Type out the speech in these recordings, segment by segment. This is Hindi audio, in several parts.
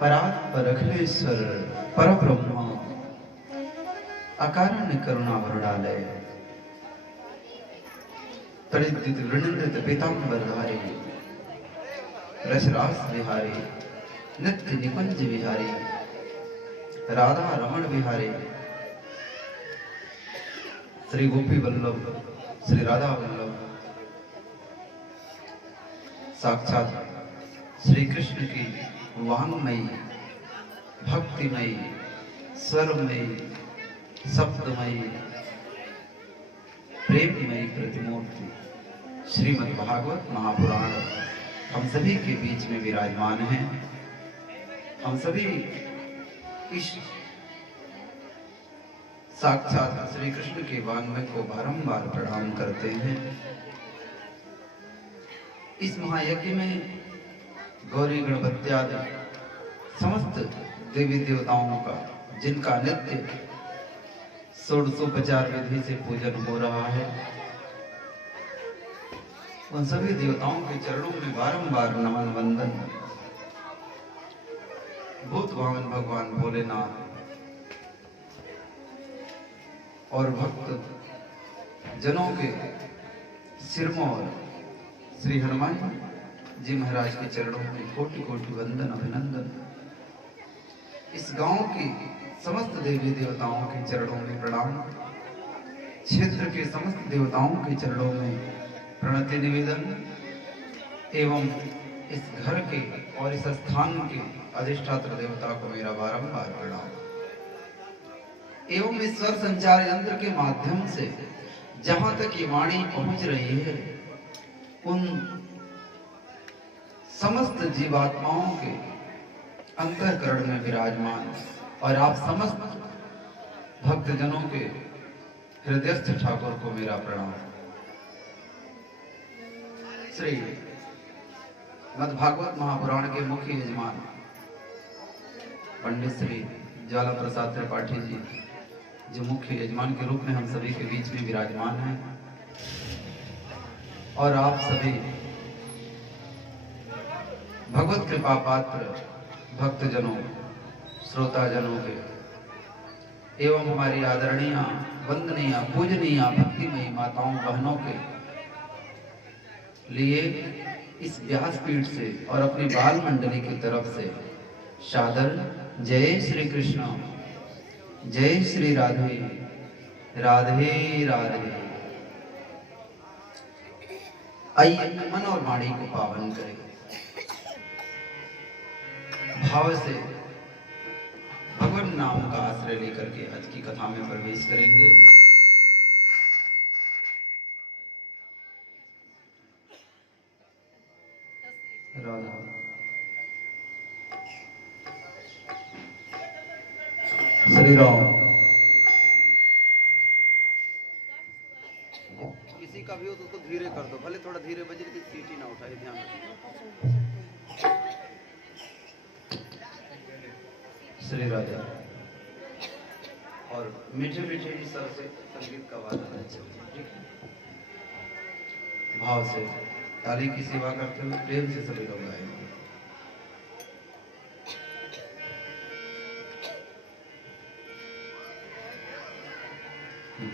परात्पर अखिलेश्वर परब्रह्म अकारण करुणा वरुणालय तड़ित वृणित पीतांबरधारी रसरास विहारी नित्य निकुंज विहारी राधा रमण विहारी श्री गोपी वल्लभ श्री राधा वल्लभ साक्षात श्री कृष्ण की वांगमयी भक्तिमयी स्वरमयी शब्दमयी प्रेममयी प्रतिमूर्ति श्रीमद् भागवत महापुराण हम सभी के बीच में विराजमान हैं। हम सभी इस साक्षात श्री कृष्ण के वांग्मय को बारंबार प्रणाम करते हैं। इस महायज्ञ में गौरी गणपति आदि समस्त देवी देवताओं का जिनका नित्य षोडशोपचार विधि से पूजन हो रहा है, उन सभी देवताओं के चरणों में बारंबार नमन वंदन। भूत भावन भगवान भोलेनाथ और भक्त जनों के सिरमौर श्री हनुमान जी महाराज के चरणों में कोटि कोटि वंदन अभिनंदन। इस गांव की समस्त देवी देवताओं के चरणों में प्रणाम। क्षेत्र के समस्त देवताओं के चरणों में प्रणति निवेदन एवं इस घर के और इस स्थान के अधिष्ठात्र देवता को मेरा बारंबार प्रणाम। एवं इस स्वर संचार यंत्र के माध्यम से जहां तक ये वाणी पहुंच रही है, उन समस्त जीवात्माओं के अंतःकरण में विराजमान और आप समस्त भक्तजनों के हृदयस्थ ठाकुर को मेरा प्रणाम। श्री मद्भागवत महापुराण के मुख्य यजमान पंडित श्री ज्वाला प्रसाद त्रिपाठी जी, जो मुख्य यजमान के रूप में हम सभी के बीच में विराजमान हैं, और आप सभी भगवत कृपा पात्र भक्तजनों श्रोताजनों के एवं हमारी आदरणीय वंदनीय पूजनीय भक्तिमयी माताओं बहनों के लिए इस व्यासपीठ से और अपनी बाल मंडली की तरफ से सादर जय श्री कृष्ण, जय श्री राधे राधे राधे। आइए मन और वाणी को पावन करें। भाव से भगवान नाम का आश्रय लेकर के आज की कथा में प्रवेश करेंगे। राधा श्री राम। किसी का भी हो तो उसको धीरे कर दो, भले थोड़ा धीरे बजे की सीटी ना उठाए, ध्यान रखिए। श्री राजा और मीठे मीठे ही स्वर से संगीत का वादन है। ठीक है, भाव से ताली की सेवा करते हुए प्रेम से सभी लोग गाएंगे।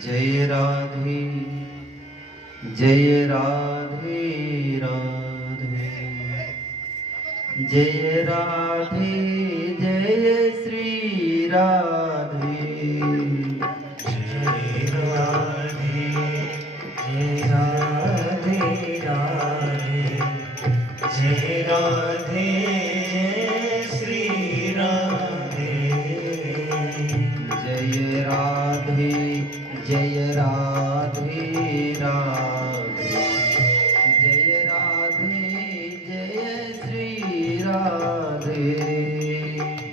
जय राधे जय राधे राधे, जय राधे जय श्री राधे, जय राधे जय राधे राधे, जय राधे जय श्री राधे, जय राधे जय राधे राधे, जय राधे जय श्री राधे,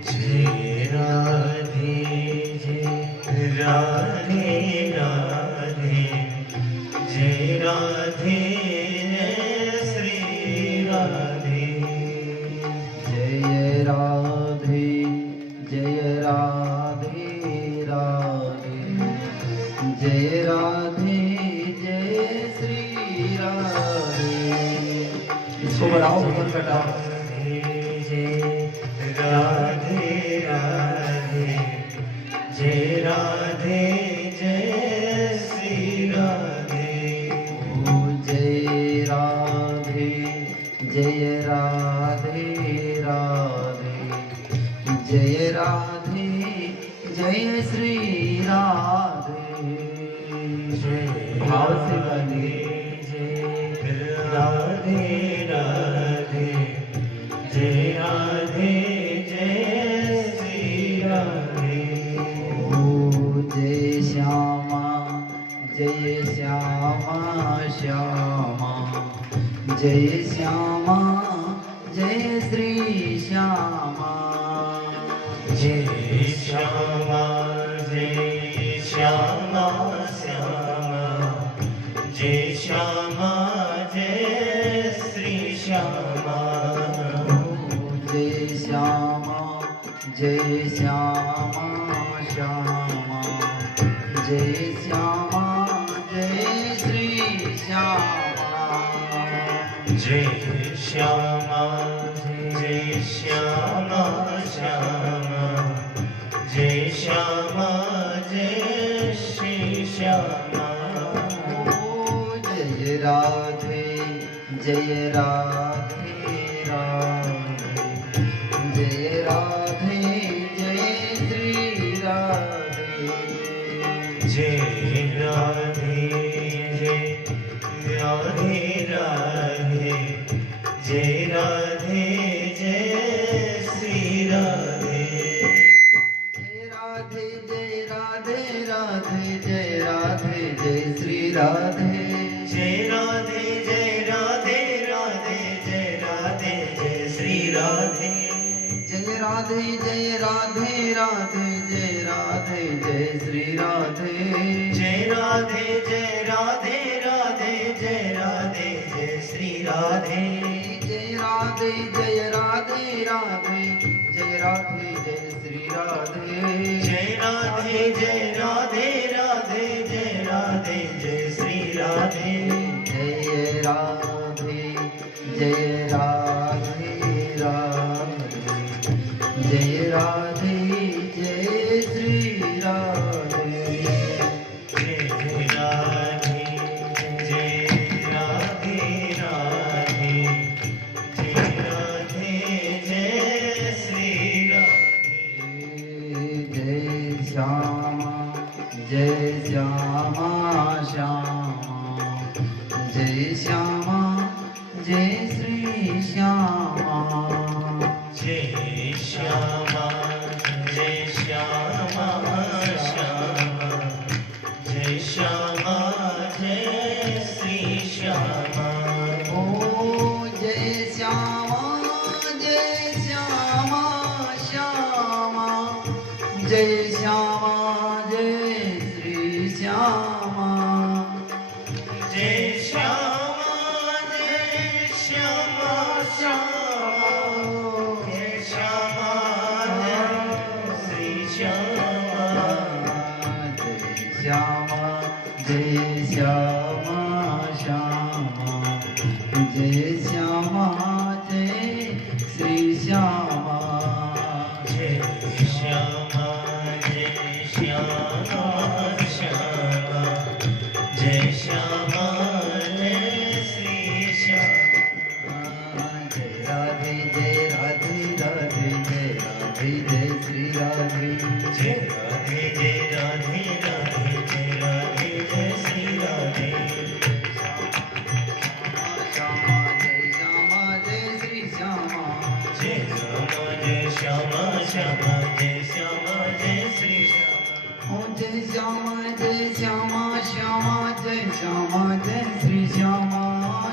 जय राधे जय राधे राधे, जय राधे जय श्री राधे, जय राधे जय राधे राधे, जय राधे जय श्री राधे। इसको बढ़ाओ, ऊपर कटाओ। जय राधे जय राधे जय श्री राधे। भाव से गाने राधे राधे जय राधे जय श्री राधे। ओ जय श्यामा जय श्यामा श्यामा जय श्यामा जय श्री श्यामा। जय श्यामा जय श्यामा श्यामा जय श्यामा जय श्री श्यामा। जय श्यामा जय श्यामा श्यामा जय श्यामा जय श्री श्यामा। जय श्यामा जय श्यामा श्यामा जय श्यामा जय श्री श्यामा। ओ जय राधे जय राधे राधे जय राधे जय श्री राधे। जय राधे जय राधे राधे जय राधे जय श्री राधे। जय राधे जय राधे राधे जय राधे जय श्री राधे। जय राधे जय राधे राधे जय राधे जय श्री राधे। जय राधे जय राधे राधे जय राधे जय श्री राधे। जय राधे जय राधे राधे जय राधे जय श्री राधे। जय राधे जय राधे राधे जय राधे जय श्री राधे। जय राधे जय राधे राधे जय राधे जय श्री राधे। जय राधे जय राधे राधे जय राधे जय श्री राधे। जय राधे जय राधे राधे जय राधे जय श्री राधे। जय श्यामा जय श्यामा श्यामा जय श्यामा जय श्री श्यामा। जय श्यामा जय श्यामा श्यामा जय श्यामा जय श्री श्यामा। ओ जय श्यामा जय श्यामा श्यामा जय श्यामा जय श्री श्यामा। जय श्यामा जय श्यामा श्यामा जय श्यामा जय श्री श्यामा। जय श्यामा जय श्यामा श्यामा जय श्यामा जय श्री श्यामा। जय श्यामा जय श्यामा श्यामा जय श्यामा जय श्री श्यामा। जय राधे जय राधे राधे जय राधे जय श्री राधे। जय राधे जय राधे राधे जय राधे जय श्री राधे। श्यामा जय श्यामा जय श्री श्यामा। जय रामा जय श्यामा श्यामा जय श्यामा जय श्री श्यामा। ओ जय श्यामा जय श्यामा श्यामा जय श्यामा जय श्री श्यामा।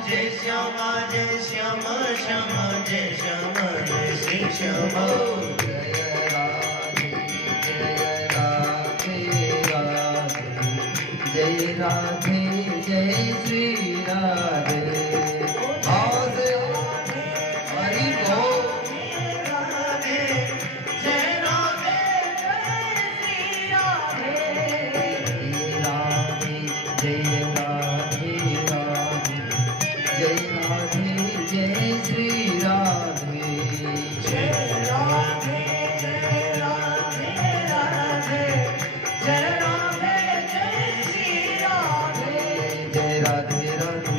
जय श्यामा जय श्यामा श्यामा जय श्यामा जय श्री श्यामा। जय राधे जय राधे राधे जय राधे जय श्री राधे। भाव से हरि बोल। राधे जय राधे जय श्री राधे। जय राधे जय राधे जय श्री राधे। जय राधे जय राधे राधे जय राधे जय श्री राधे। जय राधे राधे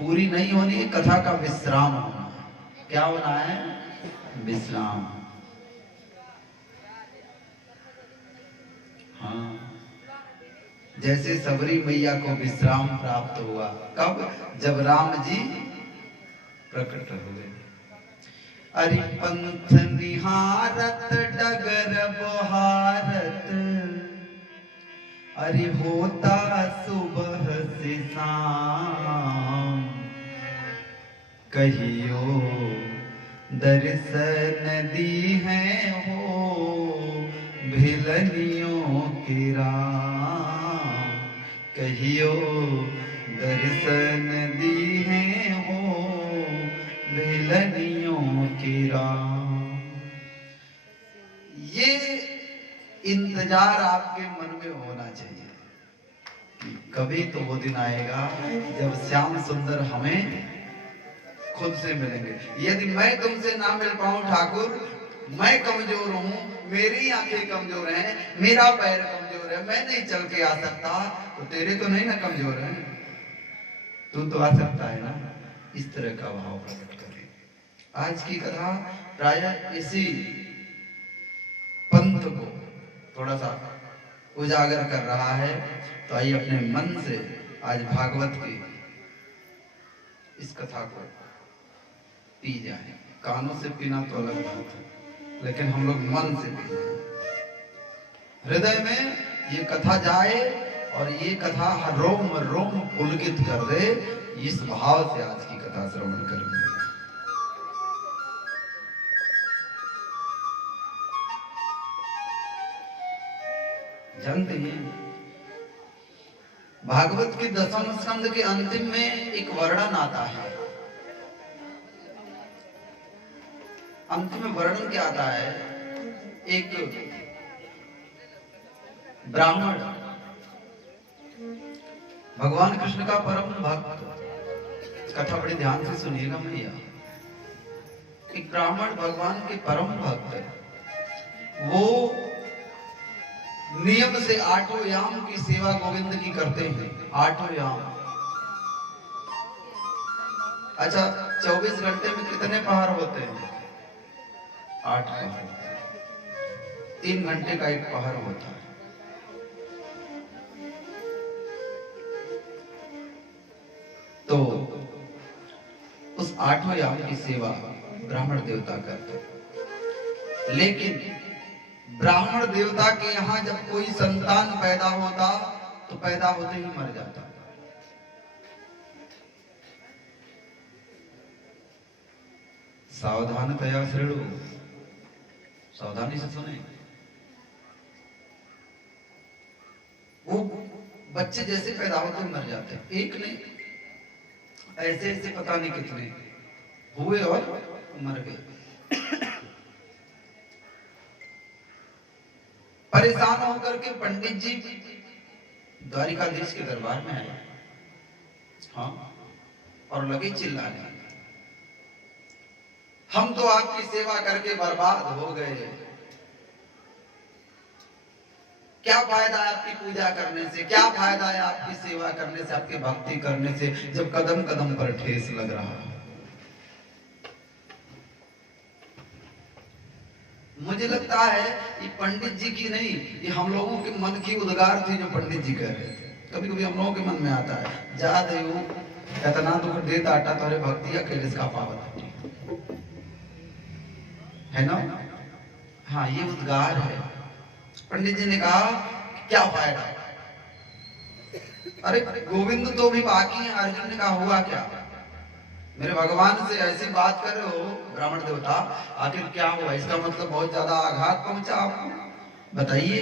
पूरी नहीं होनी है, कथा का विश्राम होना है। क्या होना है? विश्राम। हाँ, जैसे सबरी मैया को विश्राम प्राप्त हुआ, कब? जब राम जी प्रकट हुए। अरि पंथ निहारत डगर बहारत, अरि होता सुबह से शाम, कहियो दर्शन दी है हो भिलनियों की राम, कहियो दर्शन दी है हो भिलनियों की राम। ये इंतजार आपके मन में होना चाहिए कि कभी तो वो दिन आएगा जब श्याम सुंदर हमें खुद से मिलेंगे। यदि मैं तुमसे ना मिल पाऊं ठाकुर, मैं कमजोर हूं, मेरी आंखें कमजोर हैं, मेरा पैर कमजोर है, मैं नहीं चल के आ सकता, तो तेरे तो नहीं ना कमजोर है, तू तो आ सकता है ना। इस तरह का भाव प्रकट करें। आज की कथा प्रायः इसी पंथ को थोड़ा सा उजागर कर रहा है। तो आइए अपने मन से आज भागवत की इस कथा को पी जाए। कानों से पीना तो अलग बात है, लेकिन हम लोग मन से पी जाए, हृदय में ये कथा जाए और ये कथा रोम रोम पुलकित कर दे। इस भाव से आज की कथा श्रवण करेंगे। जानते हैं भागवत के 10वें स्कंद के अंतिम में एक वर्णन आता है। अंत में वर्णन क्या आता है? एक ब्राह्मण, भगवान कृष्ण का परम भक्त, कथा बड़े ध्यान से सुनिएगा मैया। एक ब्राह्मण भगवान के परम भक्त है, वो नियम से 8 याम की सेवा गोविंद की करते हैं। 8 याम। अच्छा, 24 घंटे में कितने पहाड़ होते हैं? 8 पहाड़। 3 घंटे का एक पहाड़ होता है। तो उस 8 याम की सेवा ब्राह्मण देवता करते। लेकिन ब्राह्मण देवता के यहाँ जब कोई संतान पैदा होता तो पैदा होते ही मर जाता। सावधानतया शृणु, सावधानी से सुने। वो बच्चे जैसे पैदा होते मर जाते, एक नहीं, ऐसे ऐसे पता नहीं कितने हुए और मर गए। परेशान होकर के पंडित जी द्वारिकाधीश के दरबार में आए। हाँ, और लगे चिल्लाने, हम तो आपकी सेवा करके बर्बाद हो गए, क्या फायदा है आपकी पूजा करने से, क्या फायदा है आपकी सेवा करने से, आपकी भक्ति करने से, जब कदम कदम पर ठेस लग रहा है। मुझे लगता है ये पंडित जी की नहीं, ये हम लोगों के मन की उद्गार थी जो पंडित जी कह रहे थे। कभी कभी हम लोगों के मन में आता है, जा देव इतना दुख दे दाटा तोरे भक्तिया कैलेस का पावत है ना। हाँ, ये उद्गार है। पंडित जी ने कहा क्या फायदा, अरे गोविंद तो भी बाकी है। अर्जुन ने कहा हुआ क्या, मेरे भगवान से ऐसी बात कर रहे हो ब्राह्मण देवता, आखिर क्या हुआ? इसका मतलब बहुत ज्यादा आघात पहुंचा आपको, बताइए।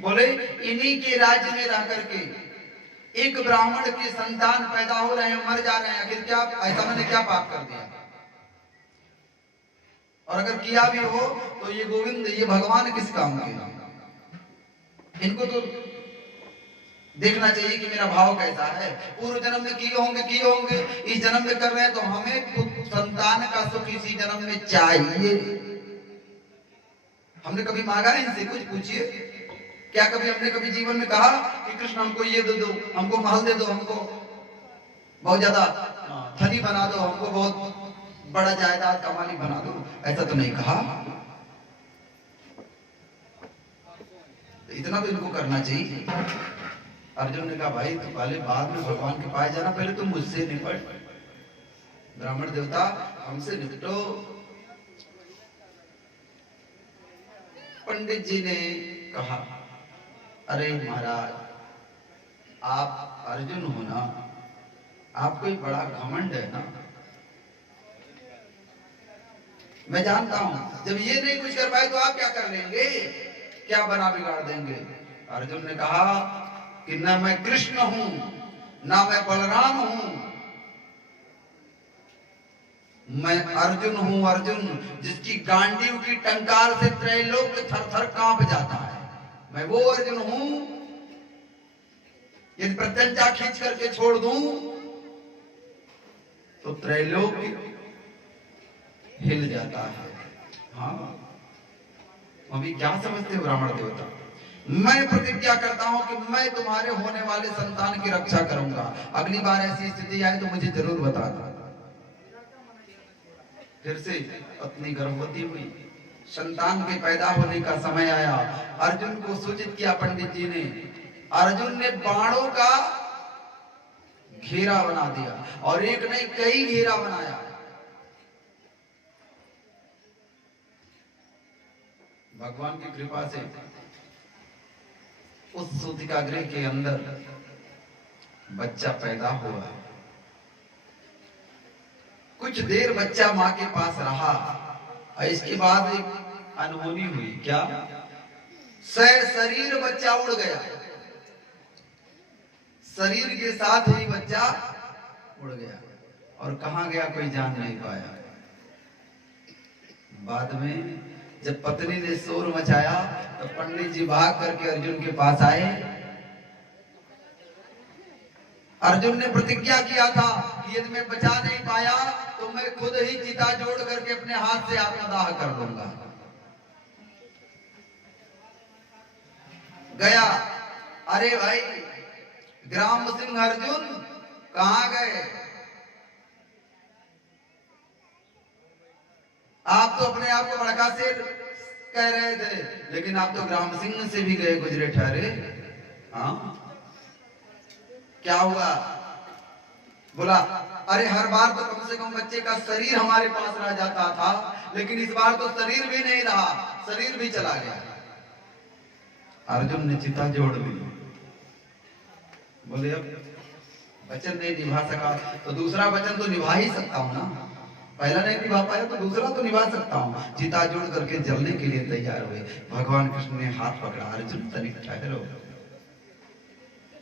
बोले इन्हीं के राज्य में रह करके एक ब्राह्मण के संतान पैदा हो रहे हैं, मर जा रहे हैं, आखिर क्या ऐसा मैंने क्या पाप कर दिया? और अगर किया भी हो तो ये गोविंद, ये भगवान किस काम के? इनको तो देखना चाहिए कि मेरा भाव कैसा है। पूर्व जन्म में किए होंगे, इस जन्म में कर रहे हैं, तो हमें संतान का सुख इसी जन्म में चाहिए। हमने कभी मांगा है इनसे? कुछ पूछिए, क्या कभी हमने कभी जीवन में कहा कि कृष्ण हमको ये दे दो, हमको महल दे दो, हमको बहुत ज्यादा धनी बना दो, हमको बहुत बड़ा जायदाद का मालिक बना दो, ऐसा तो नहीं कहा। इतना तो इनको करना चाहिए। अर्जुन ने कहा भाई तो पहले बाद में भगवान के पास जाना, पहले तुम मुझसे निपट। ब्राह्मण देवता हमसे निपटो। पंडित जी ने कहा अरे महाराज आप अर्जुन हो ना, आपको ही बड़ा घमंड है ना। मैं जानता हूं जब ये नहीं कुछ कर पाए तो आप क्या कर लेंगे, क्या बना बिगाड़ देंगे। अर्जुन ने कहा कि न मैं कृष्ण हूं ना मैं बलराम हूं, मैं अर्जुन हूं। अर्जुन जिसकी गांडीव की टंकार से त्रैलोक थर-थर कांप जाता है, मैं वो अर्जुन हूं। यदि प्रत्यंचा खींच करके छोड़ दूं तो त्रैलोक हिल जाता है। हाँ अभी क्या समझते हो ब्राह्मण देवता, मैं प्रतिज्ञा करता हूं कि मैं तुम्हारे होने वाले संतान की रक्षा करूंगा। अगली बार ऐसी स्थिति आए तो मुझे जरूर बताना। फिर से पत्नी गर्भवती हुई, संतान के पैदा होने का समय आया। अर्जुन को सूचित किया पंडित जी ने। अर्जुन ने बाणों का घेरा बना दिया और एक नहीं कई घेरा बनाया। भगवान की कृपा से उस सूतिका गृह के अंदर बच्चा पैदा हुआ। कुछ देर बच्चा मां के पास रहा और इसके बाद एक अनहोनी हुई। क्या शरीर बच्चा उड़ गया, शरीर के साथ ही बच्चा उड़ गया और कहां गया कोई जान नहीं पाया। बाद में जब पत्नी ने शोर मचाया तो पंडित जी भाग करके अर्जुन के पास आए। अर्जुन ने प्रतिज्ञा किया था कि यदि मैं बचा नहीं पाया तो मैं खुद ही चिता जोड़ करके अपने हाथ से आत्मदाह कर लूंगा। गया, अरे भाई ग्राम सिंह अर्जुन कहां गए? आप तो अपने आप को बड़का शेर कह रहे थे, लेकिन आप तो ग्राम सिंह से भी गए गुजरे ठहरे। हाँ क्या हुआ? बोला अरे हर बार तो कम से कम बच्चे का शरीर हमारे पास रह जाता था, लेकिन इस बार तो शरीर भी नहीं रहा, शरीर भी चला गया। अर्जुन ने चिता जोड़ ली। बोले अब वचन नहीं निभा सका तो दूसरा वचन तो निभा ही सकता हूं ना। पहला नहीं निभा पाया तो दूसरा तो निभा सकता हूं। चिता जोड़ करके जलने के लिए तैयार हुए। भगवान कृष्ण ने हाथ पकड़ा, अर्जुन तनिक ठहरो,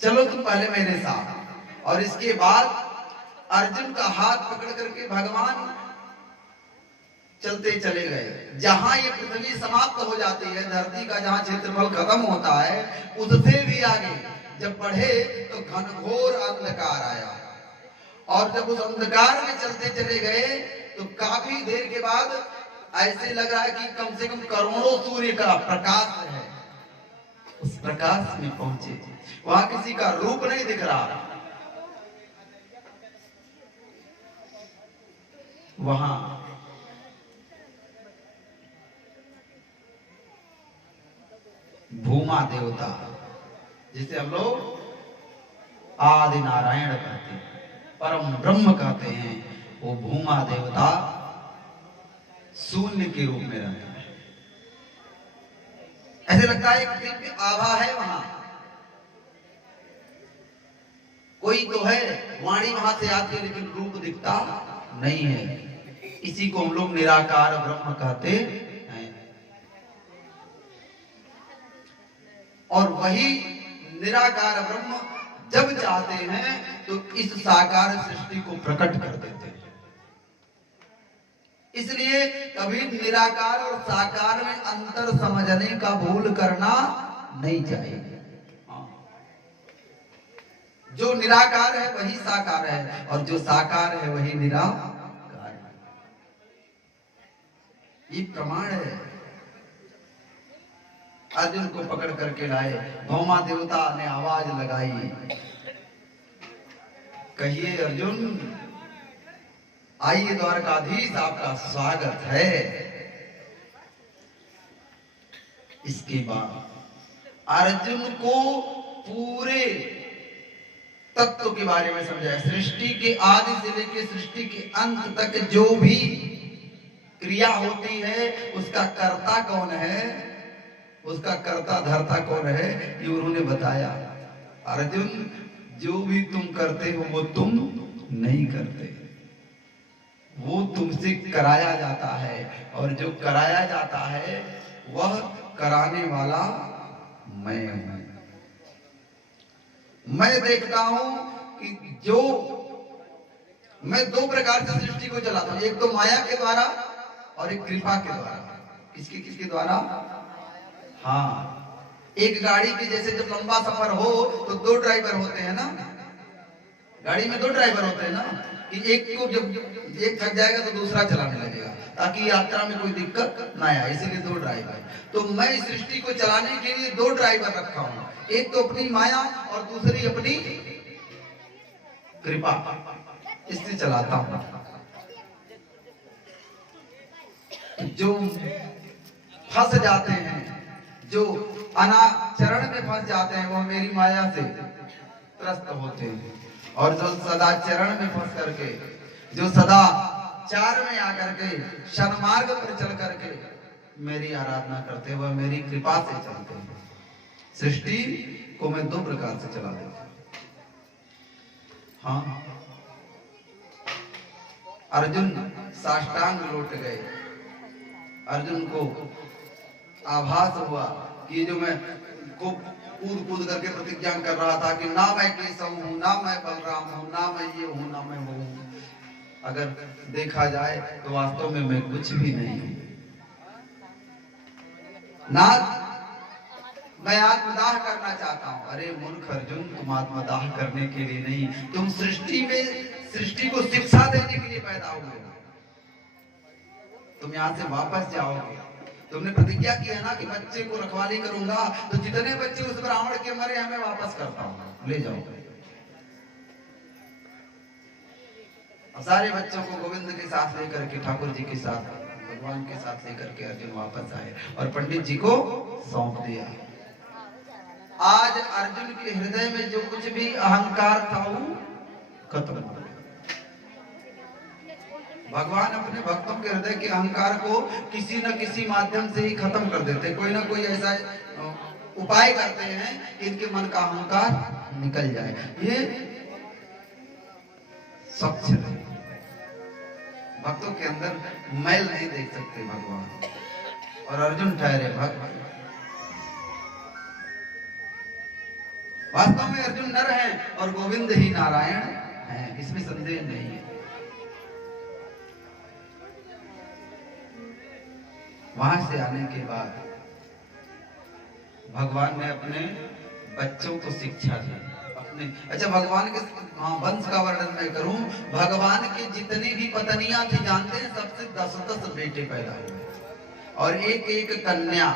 चलो तुम पहले मेरे साथ। और इसके बाद अर्जुन का हाथ पकड़ करके भगवान चलते चले गए। जहां ये पृथ्वी समाप्त हो जाती है, धरती का जहां क्षेत्रफल खत्म होता है, उससे भी आगे जब बढ़े तो घनघोर अंधकार आया। और जब उस अंधकार में चलते चले गए तो काफी देर के बाद ऐसे लग रहा है कि कम से कम करोड़ों सूर्य का प्रकाश है। उस प्रकाश में पहुंचे, वहां किसी का रूप नहीं दिख रहा। वहां भूमा देवता, जिसे हम लोग आदि नारायण कहते हैं, परम ब्रह्म कहते हैं, वो भूमा देवता शून्य के रूप में रहता है। ऐसे लगता है एक दिव्य आभा है वहां, कोई तो है, वाणी वहां से आती है लेकिन रूप दिखता नहीं है। इसी को हम लोग निराकार ब्रह्म कहते हैं। और वही निराकार ब्रह्म जब चाहते हैं तो इस साकार सृष्टि को प्रकट कर देते हैं। इसलिए कभी निराकार और साकार में अंतर समझने का भूल करना नहीं चाहिए। जो निराकार है वही साकार है और जो साकार है वही निराकार है। ये प्रमाण है। अर्जुन को पकड़ करके लाए। भौमा देवता ने आवाज लगाई, कहिए अर्जुन आइए द्वारकाधीश, आपका स्वागत है। इसके बाद अर्जुन को पूरे तत्व के बारे में समझाया। सृष्टि के आदि से लेकर सृष्टि के अंत तक जो भी क्रिया होती है उसका कर्ता कौन है, उसका कर्ता धर्ता कौन है, ये उन्होंने बताया। अर्जुन, जो भी तुम करते हो वो तुम नहीं करते, वो तुमसे कराया जाता है, और जो कराया जाता है वह कराने वाला मैं हूं। मैं देखता हूं कि जो मैं दो प्रकार से सृष्टि को चलाता हूं, एक तो माया के द्वारा और एक कृपा के द्वारा। किसके द्वारा? हाँ, एक गाड़ी के जैसे जब लंबा सफर हो तो दो ड्राइवर होते हैं ना, गाड़ी में दो ड्राइवर होते हैं ना, कि एक को जब एक थक जाएगा तो दूसरा चलाने लगेगा ताकि यात्रा में कोई दिक्कत ना आए, इसीलिए दो ड्राइवर। तो मैं इस सृष्टि को चलाने के लिए दो ड्राइवर रखा हूं, एक तो अपनी माया और दूसरी अपनी कृपा, इससे चलाता हूं। जो फंस जाते हैं, जो अनाचरण में फंस जाते हैं, वो मेरी माया से त्रस्त होते हैं, और जो सदाचरण में फंस करके, जो सदा चार में आकर के सन्मार्ग पर चल करके मेरी आराधना करते हैं, वह मेरी कृपा से चलते हैं। सृष्टि को मैं दो प्रकार से चला देता हूं। हाँ, अर्जुन साष्टांग लौट गए। अर्जुन को आभास हुआ कि जो मैं को कूद कूद करके प्रतिज्ञा कर रहा था कि ना मैं केशव हूं, ना मैं बलराम हूं, ना मैं ये हूं, ना मैं वो हूं, अगर देखा जाए तो वास्तव में मैं कुछ भी नहीं हूं। ना मैं आत्मदाह करना चाहता हूं। अरे मूर्ख अर्जुन, तुम आत्मदाह करने के लिए नहीं, तुम सृष्टि को शिक्षा देने के लिए पैदा हुए। तुम यहां से वापस जाओगे। तुमने प्रतिज्ञा की है ना कि बच्चे को रखवाली करूंगा, तो जितने बच्चे उस ब्राह्मण के मरे हैं मैं वापस करता हूं, ले जाओ। सारे बच्चों को गोविंद के साथ लेकर के, ठाकुर जी के साथ, भगवान के साथ लेकर के अर्जुन वापस आए और पंडित जी को सौंप दिया। आज अर्जुन के हृदय में जो कुछ भी अहंकार था वो खत्म हो गया। भगवान अपने भक्तों के हृदय के अहंकार को किसी न किसी माध्यम से ही खत्म कर देते, कोई ना कोई ऐसा उपाय करते हैं कि इनके मन का अहंकार निकल जाए, ये स्वच्छ रहे। भक्तों के अंदर मैल नहीं देख सकते भगवान, और अर्जुन ठहरे भक्त। वास्तव में अर्जुन नर है और गोविंद ही नारायण है, इसमें संदेह नहीं है। वहां से आने के बाद भगवान ने अपने बच्चों को शिक्षा दी। अच्छा, भगवान के वंश का वर्णन मैं करूं, भगवान की जितनी भी पत्नियां थी जानते हैं, सबसे 10-10 बेटे पैदा हुए और एक कन्या।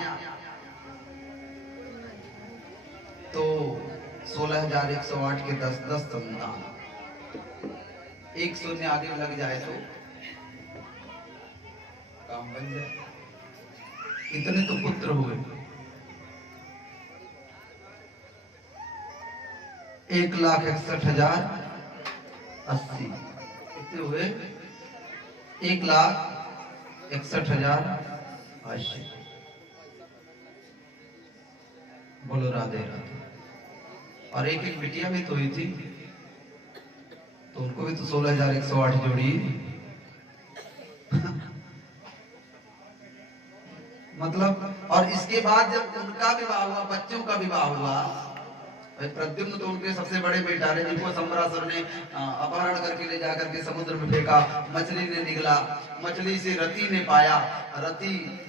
तो 16,108 के 10-10 संतान, एक शून्य आगे लग जाए तो काम बन जाए। इतने तो पुत्र हुए, 1,61,080 कितने हुए? 1,61,080। बोलो राधे राधे। और एक बिटिया भी तो हुई थी, तो उनको भी तो 16,108 जोड़ी। मतलब, और इसके बाद जब उनका विवाह हुआ, बच्चों का विवाह हुआ, प्रद्युम्न तो उनके सबसे बड़े बेटा रहे, जिनको सम्रासुर ने अपहरण करके ले जाकर के समुद्र में फेंका। मछली ने निगला, मछली से रति ने पाया, रति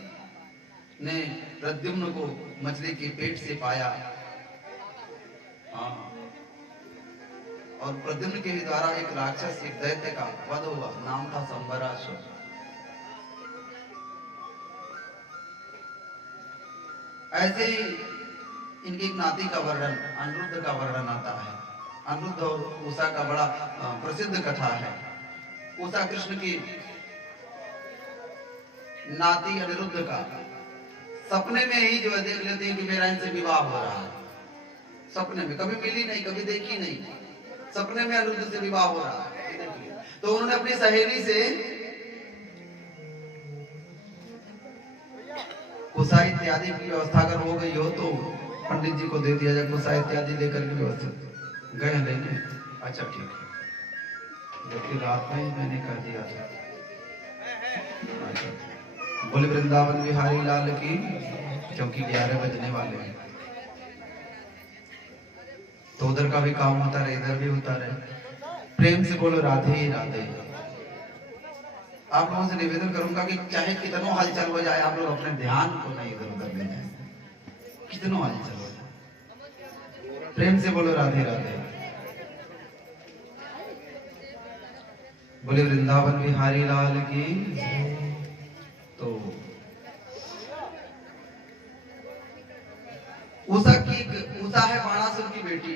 ने प्रद्युम्न को मछली के पेट से पाया। हाँ, और प्रद्युम्न के द्वारा एक राक्षस, एक दैत्य का वध हुआ, नाम था संबरासुर। ऐसे ही इनकी एक नाती का वर्णन, अनिरुद्ध का वर्णन आता है। अनिरुद्ध और उषा का बड़ा प्रसिद्ध कथा है। उषा कृष्ण की नाती अनिरुद्ध का सपने में ही जो है देख लेते हैं कि मेरा इनसे विवाह हो रहा है। सपने में, कभी मिली नहीं, कभी देखी नहीं, सपने में अनिरुद्ध से विवाह हो रहा है। तो उन्होंने अपनी सहेली से कुशा इत्यादि की व्यवस्था अगर हो गई हो तो पंडित जी को दे दिया जाए, कुशा इत्यादि लेकर के व्यवस्थित गए लेने। अच्छा ठीक है, जबकि रात में ही मैंने कर दिया था। अच्छा, बोले वृंदावन बिहारी लाल की, क्योंकि 11 बजने वाले हैं तो उधर का भी काम होता रहे, इधर भी होता रहे। प्रेम से बोलो राधे राधे। आप लोगों से निवेदन करूंगा कि चाहे कितनों हलचल हो जाए, आप लोग अपने ध्यान को नहीं इधर उधर ले जाए, कितनों हलचल हो जाए। प्रेम से बोलो राधे राधे। बोले वृंदावन बिहारी लाल की। तो उषा है बाणासुर की बेटी,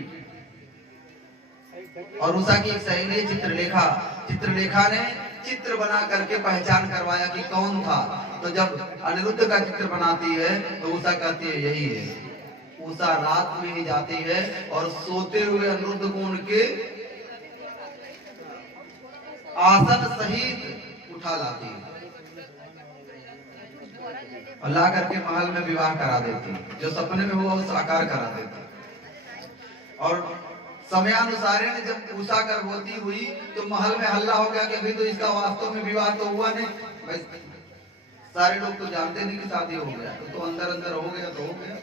और उषा की एक सहेली चित्रलेखा। चित्रलेखा ने चित्र बना करके पहचान करवाया कि कौन था। तो जब अनिरुद्ध का चित्र बनाती है तो उषा कहती है यही है। उषा रात में ही जाती है और सोते हुए अनिरुद्ध को उनके आसन सहित उठा लाती है और ला करके महल में विवाह करा देती, जो सपने में हुआ वो साकार करा देती। और समयानुसार जब उषा गर्भवती हुई तो महल में हल्ला हो गया कि अभी तो इसका वास्तव में विवाह तो हुआ नहीं। सारे लोग तो जानते नहीं कि शादी हो गया, तो अंदर अंदर हो गया तो हो गया।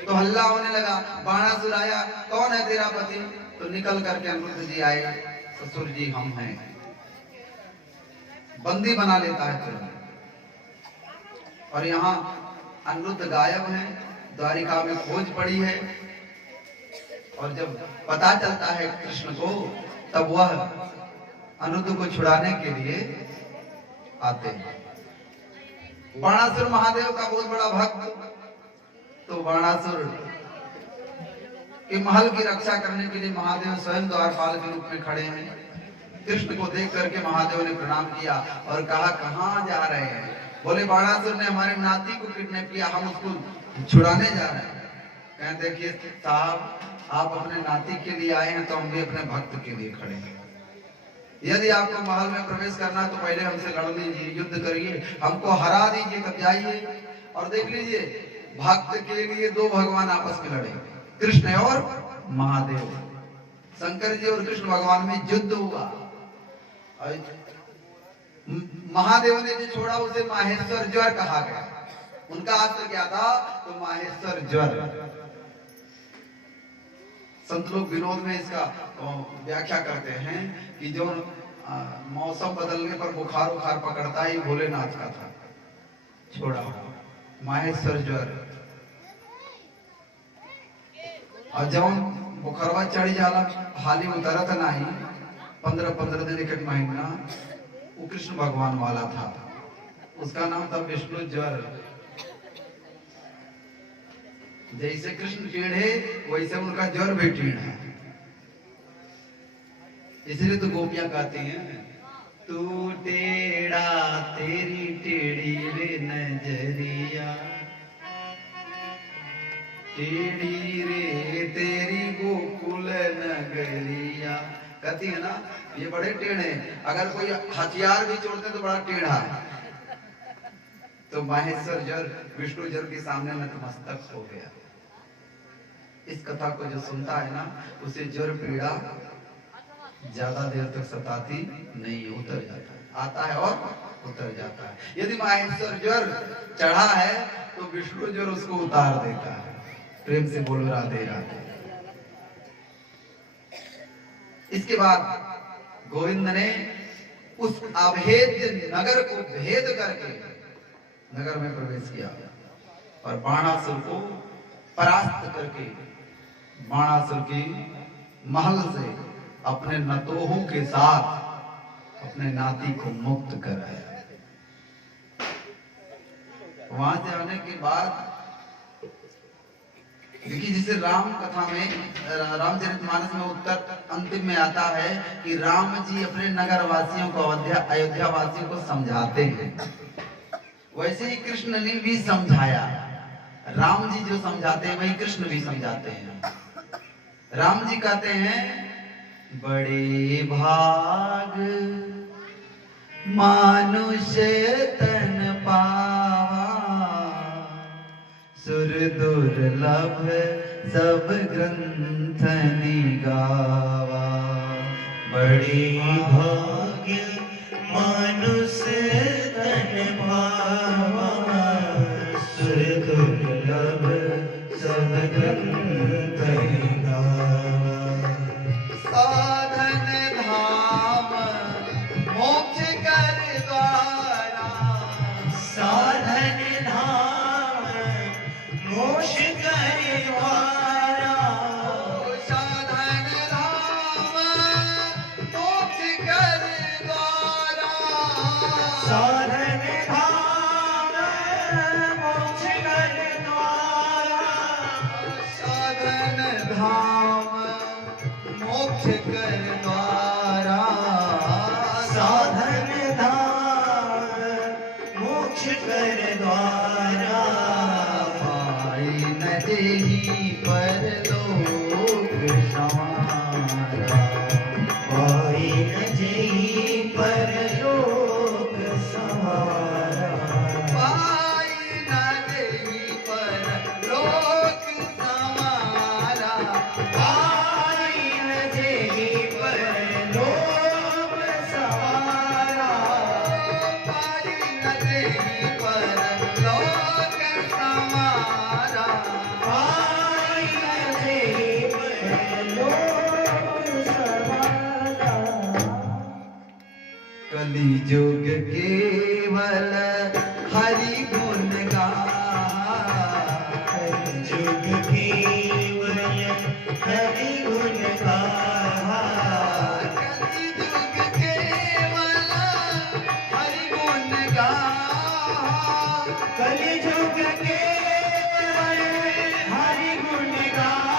तो हल्ला होने लगा, बाणासुर आया, कौन है तेरा पति? तो निकल करके अनिरुद्ध जी आए, ससुर जी हम हैं। बंदी बना लेता है तुरंत। और यहाँ अनिरुद्ध गायब है, द्वारिका में खोज पड़ी है। और जब पता चलता है कृष्ण को, तब वह अनिरुद्ध को छुड़ाने के लिए आते हैं। बाणासुर महादेव का बहुत बड़ा भक्त, तो बाणासुर के महल की रक्षा करने के लिए महादेव स्वयं द्वारपाल के रूप में खड़े हैं। कृष्ण को देख करके महादेव ने प्रणाम किया और कहा कहाँ जा रहे हैं? बोले बाणासुर ने हमारे नाती को किडनैप किया, हम उसको छुड़ाने जा रहे हैं। कहते देखिए साहब, आप अपने नाती के लिए आए हैं तो हम भी अपने भक्त के लिए खड़े हैं। यदि आपको महल में प्रवेश करना है तो पहले हमसे लड़ लीजिए, युद्ध करिए, हमको हरा दीजिए, तब जाइए। और देख लीजिए, भक्त के लिए दो भगवान आपस में लड़े, कृष्ण और महादेव। शंकर जी और कृष्ण भगवान में युद्ध हुआ। महादेव ने जो छोड़ा उसे माहेश्वर ज्वर कहा गया। उनका अस्त्र क्या था? तो माहेश्वर ज्वर। संत लोग विनोद में इसका व्याख्या करते हैं कि जो मौसम बदलने पर बुखार उखार पकड़ता ही भोलेनाथ का था, छोड़ा माहेश्वर ज्वर। और जब बुखारवा चढ़ी जाला, हाली उतरत नहीं, 15-15 दिन एक महीना, वो कृष्ण भगवान वाला था, उसका नाम था विष्णु ज्वर। जैसे कृष्ण टेढ़े वैसे उनका ज्वर भी टेढ़ा। इसलिए तो गोपियां गाती हैं, तू टेढ़ा तेरी टेढ़ी रे नजरिया, टेढ़ी रे तेरी गोकुल नगरिया। कहती है ना, ये बड़े टेढ़े, अगर कोई हथियार भी छोड़ते तो बड़ा टेढ़ा है। तो माहेश्वर ज्वर विष्णु ज्वर के सामने नतमस्तक हो गया। इस कथा को जो सुनता है ना, उसे ज्वर पीड़ा ज्यादा देर तक सताती नहीं, उतर जाता है, आता है और उतर जाता है। यदि माहेश्वर ज्वर चढ़ा है तो विष्णु ज्वर उसको उतार देता है। प्रेम से बोलो राधे राधे। इसके बाद गोविंद ने उस अभेद्य नगर को भेद करके नगर में प्रवेश किया और बाणासुर को परास्त करके बाणासुर की महल से अपने नतोहों के साथ अपने नाती को मुक्त कराया। वहां से आने के बाद देखिए जैसे राम कथा में रामचरितमानस में उत्तर अंतिम में आता है कि राम जी अपने नगर वासियों को अयोध्या वासियों को समझाते हैं, वैसे ही कृष्ण ने भी समझाया। राम जी जो समझाते हैं वही कृष्ण भी समझाते हैं। राम जी कहते हैं बड़े भाग मानुष तन पावा, सुर दुर्लभ सब ग्रंथ निगावा। बड़े भाग्य मानुष तन पावा, सुर दुर्लभ सब ग्रंथ निगावा। साधन धाम मोक्ष कर द्वारा, साधन धाम मोक्ष कर द्वारा। साधन धाम मोक्ष कर द्वारा। साधन धाम मोक्ष कर द्वारा। साधन धाम मोक्ष कर द्वारा। साधन धाम मोक्ष कर द्वारा। पाई न देहि परलोक समारा। पाई न जेहि परलोक समारा। पाई न देहि परलोक समारा। पाई न जेहि परलोक समारा। पाई न देहि परलोक समारा। पाई न जेहि परलोक समारा। कलि युग केवल हरि गुण गाए। जुग केवल हरि गुण गाहा। कलि युग केवल हरि गुण गाए। कलि जुग केवल हरि गुण गाहा।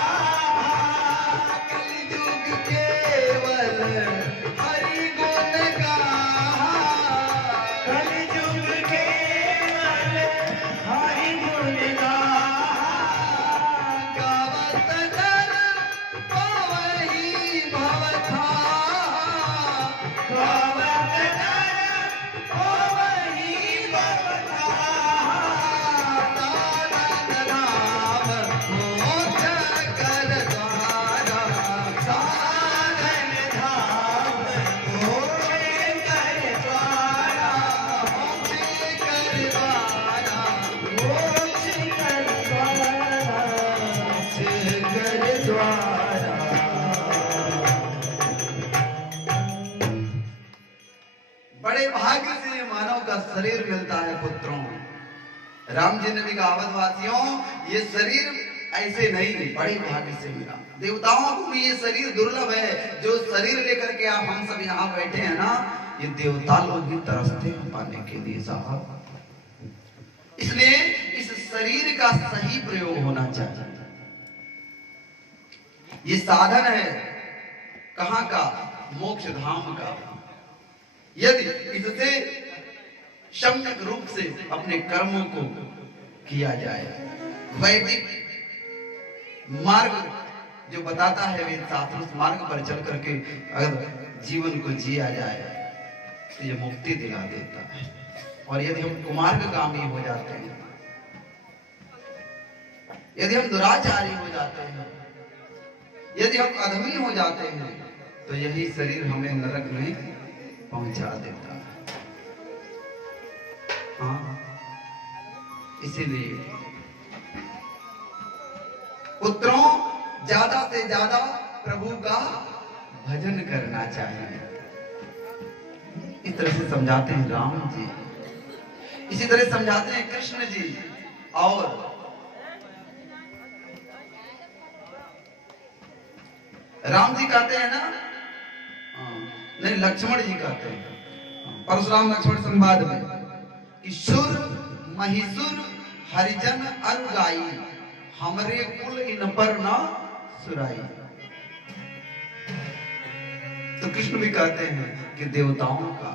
कलि युग केवल हरि गुण गाए। कलि जुग केवल हरि गुण गाहा। गावत नर पावहि भवथाहा। गावत नर पावहि भवथाहा। साधन धाम मोक्ष कर द्वारा। साधन धाम मोक्ष कर द्वारा। मोक्ष कर द्वारा। मोक्ष कर द्वारा। मोक्ष कर द्वारा। बड़े भाग्य से मानव का शरीर मिलता है पुत्रों। राम जी ने भी कहा अवधवासियों ये शरीर ऐसे नहीं, बड़े भाग्य से मिला। देवताओं को भी ये शरीर दुर्लभ है। जो शरीर लेकर के आप हम सब यहाँ बैठे हैं ना, ये देवता लोग भी तरसते हैं पाने के लिए साहब। इसलिए इस शरीर का सही प्रयोग होना चाहिए। ये साधन है कहाँ का? मोक्ष धाम का। यदि इससे सम्यक रूप से अपने कर्मों को किया जाए, वैदिक मार्ग जो बताता है वेद शास्त्र, उस मार्ग पर चल करके अगर जीवन को जिया जाए तो ये मुक्ति दिला देता है। और यदि हम कुमार्गगामी हो जाते हैं, यदि हम दुराचारी हो जाते हैं, यदि हम अधमी हो जाते हैं, तो यही शरीर हमें नरक में पहुंचा देता है। हाँ, इसीलिए पुत्रों ज्यादा से ज्यादा प्रभु का भजन करना चाहिए। इस तरह से समझाते हैं राम जी, इसी तरह समझाते हैं कृष्ण जी। और राम जी कहते हैं ना, नहीं लक्ष्मण जी कहते हैं परशुराम लक्ष्मण संवाद में कि सुर महिषुर हरिजन अनुगाई हमरे कुल इन पर ना सुराई। तो कृष्ण भी कहते हैं कि देवताओं का,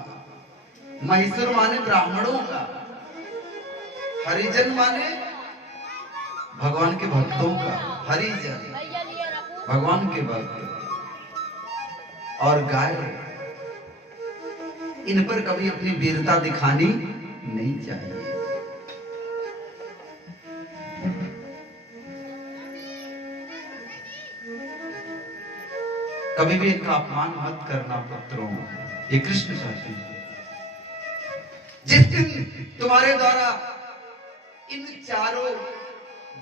महिषुर माने ब्राह्मणों का, हरिजन माने भगवान के भक्तों का, हरिजन भगवान के भक्त, और गाय इन पर कभी अपनी वीरता दिखानी नहीं चाहिए। कभी भी इनका अपमान मत करना पुत्रों, ये कृष्ण कहते हैं। जिस दिन तुम्हारे द्वारा इन चारों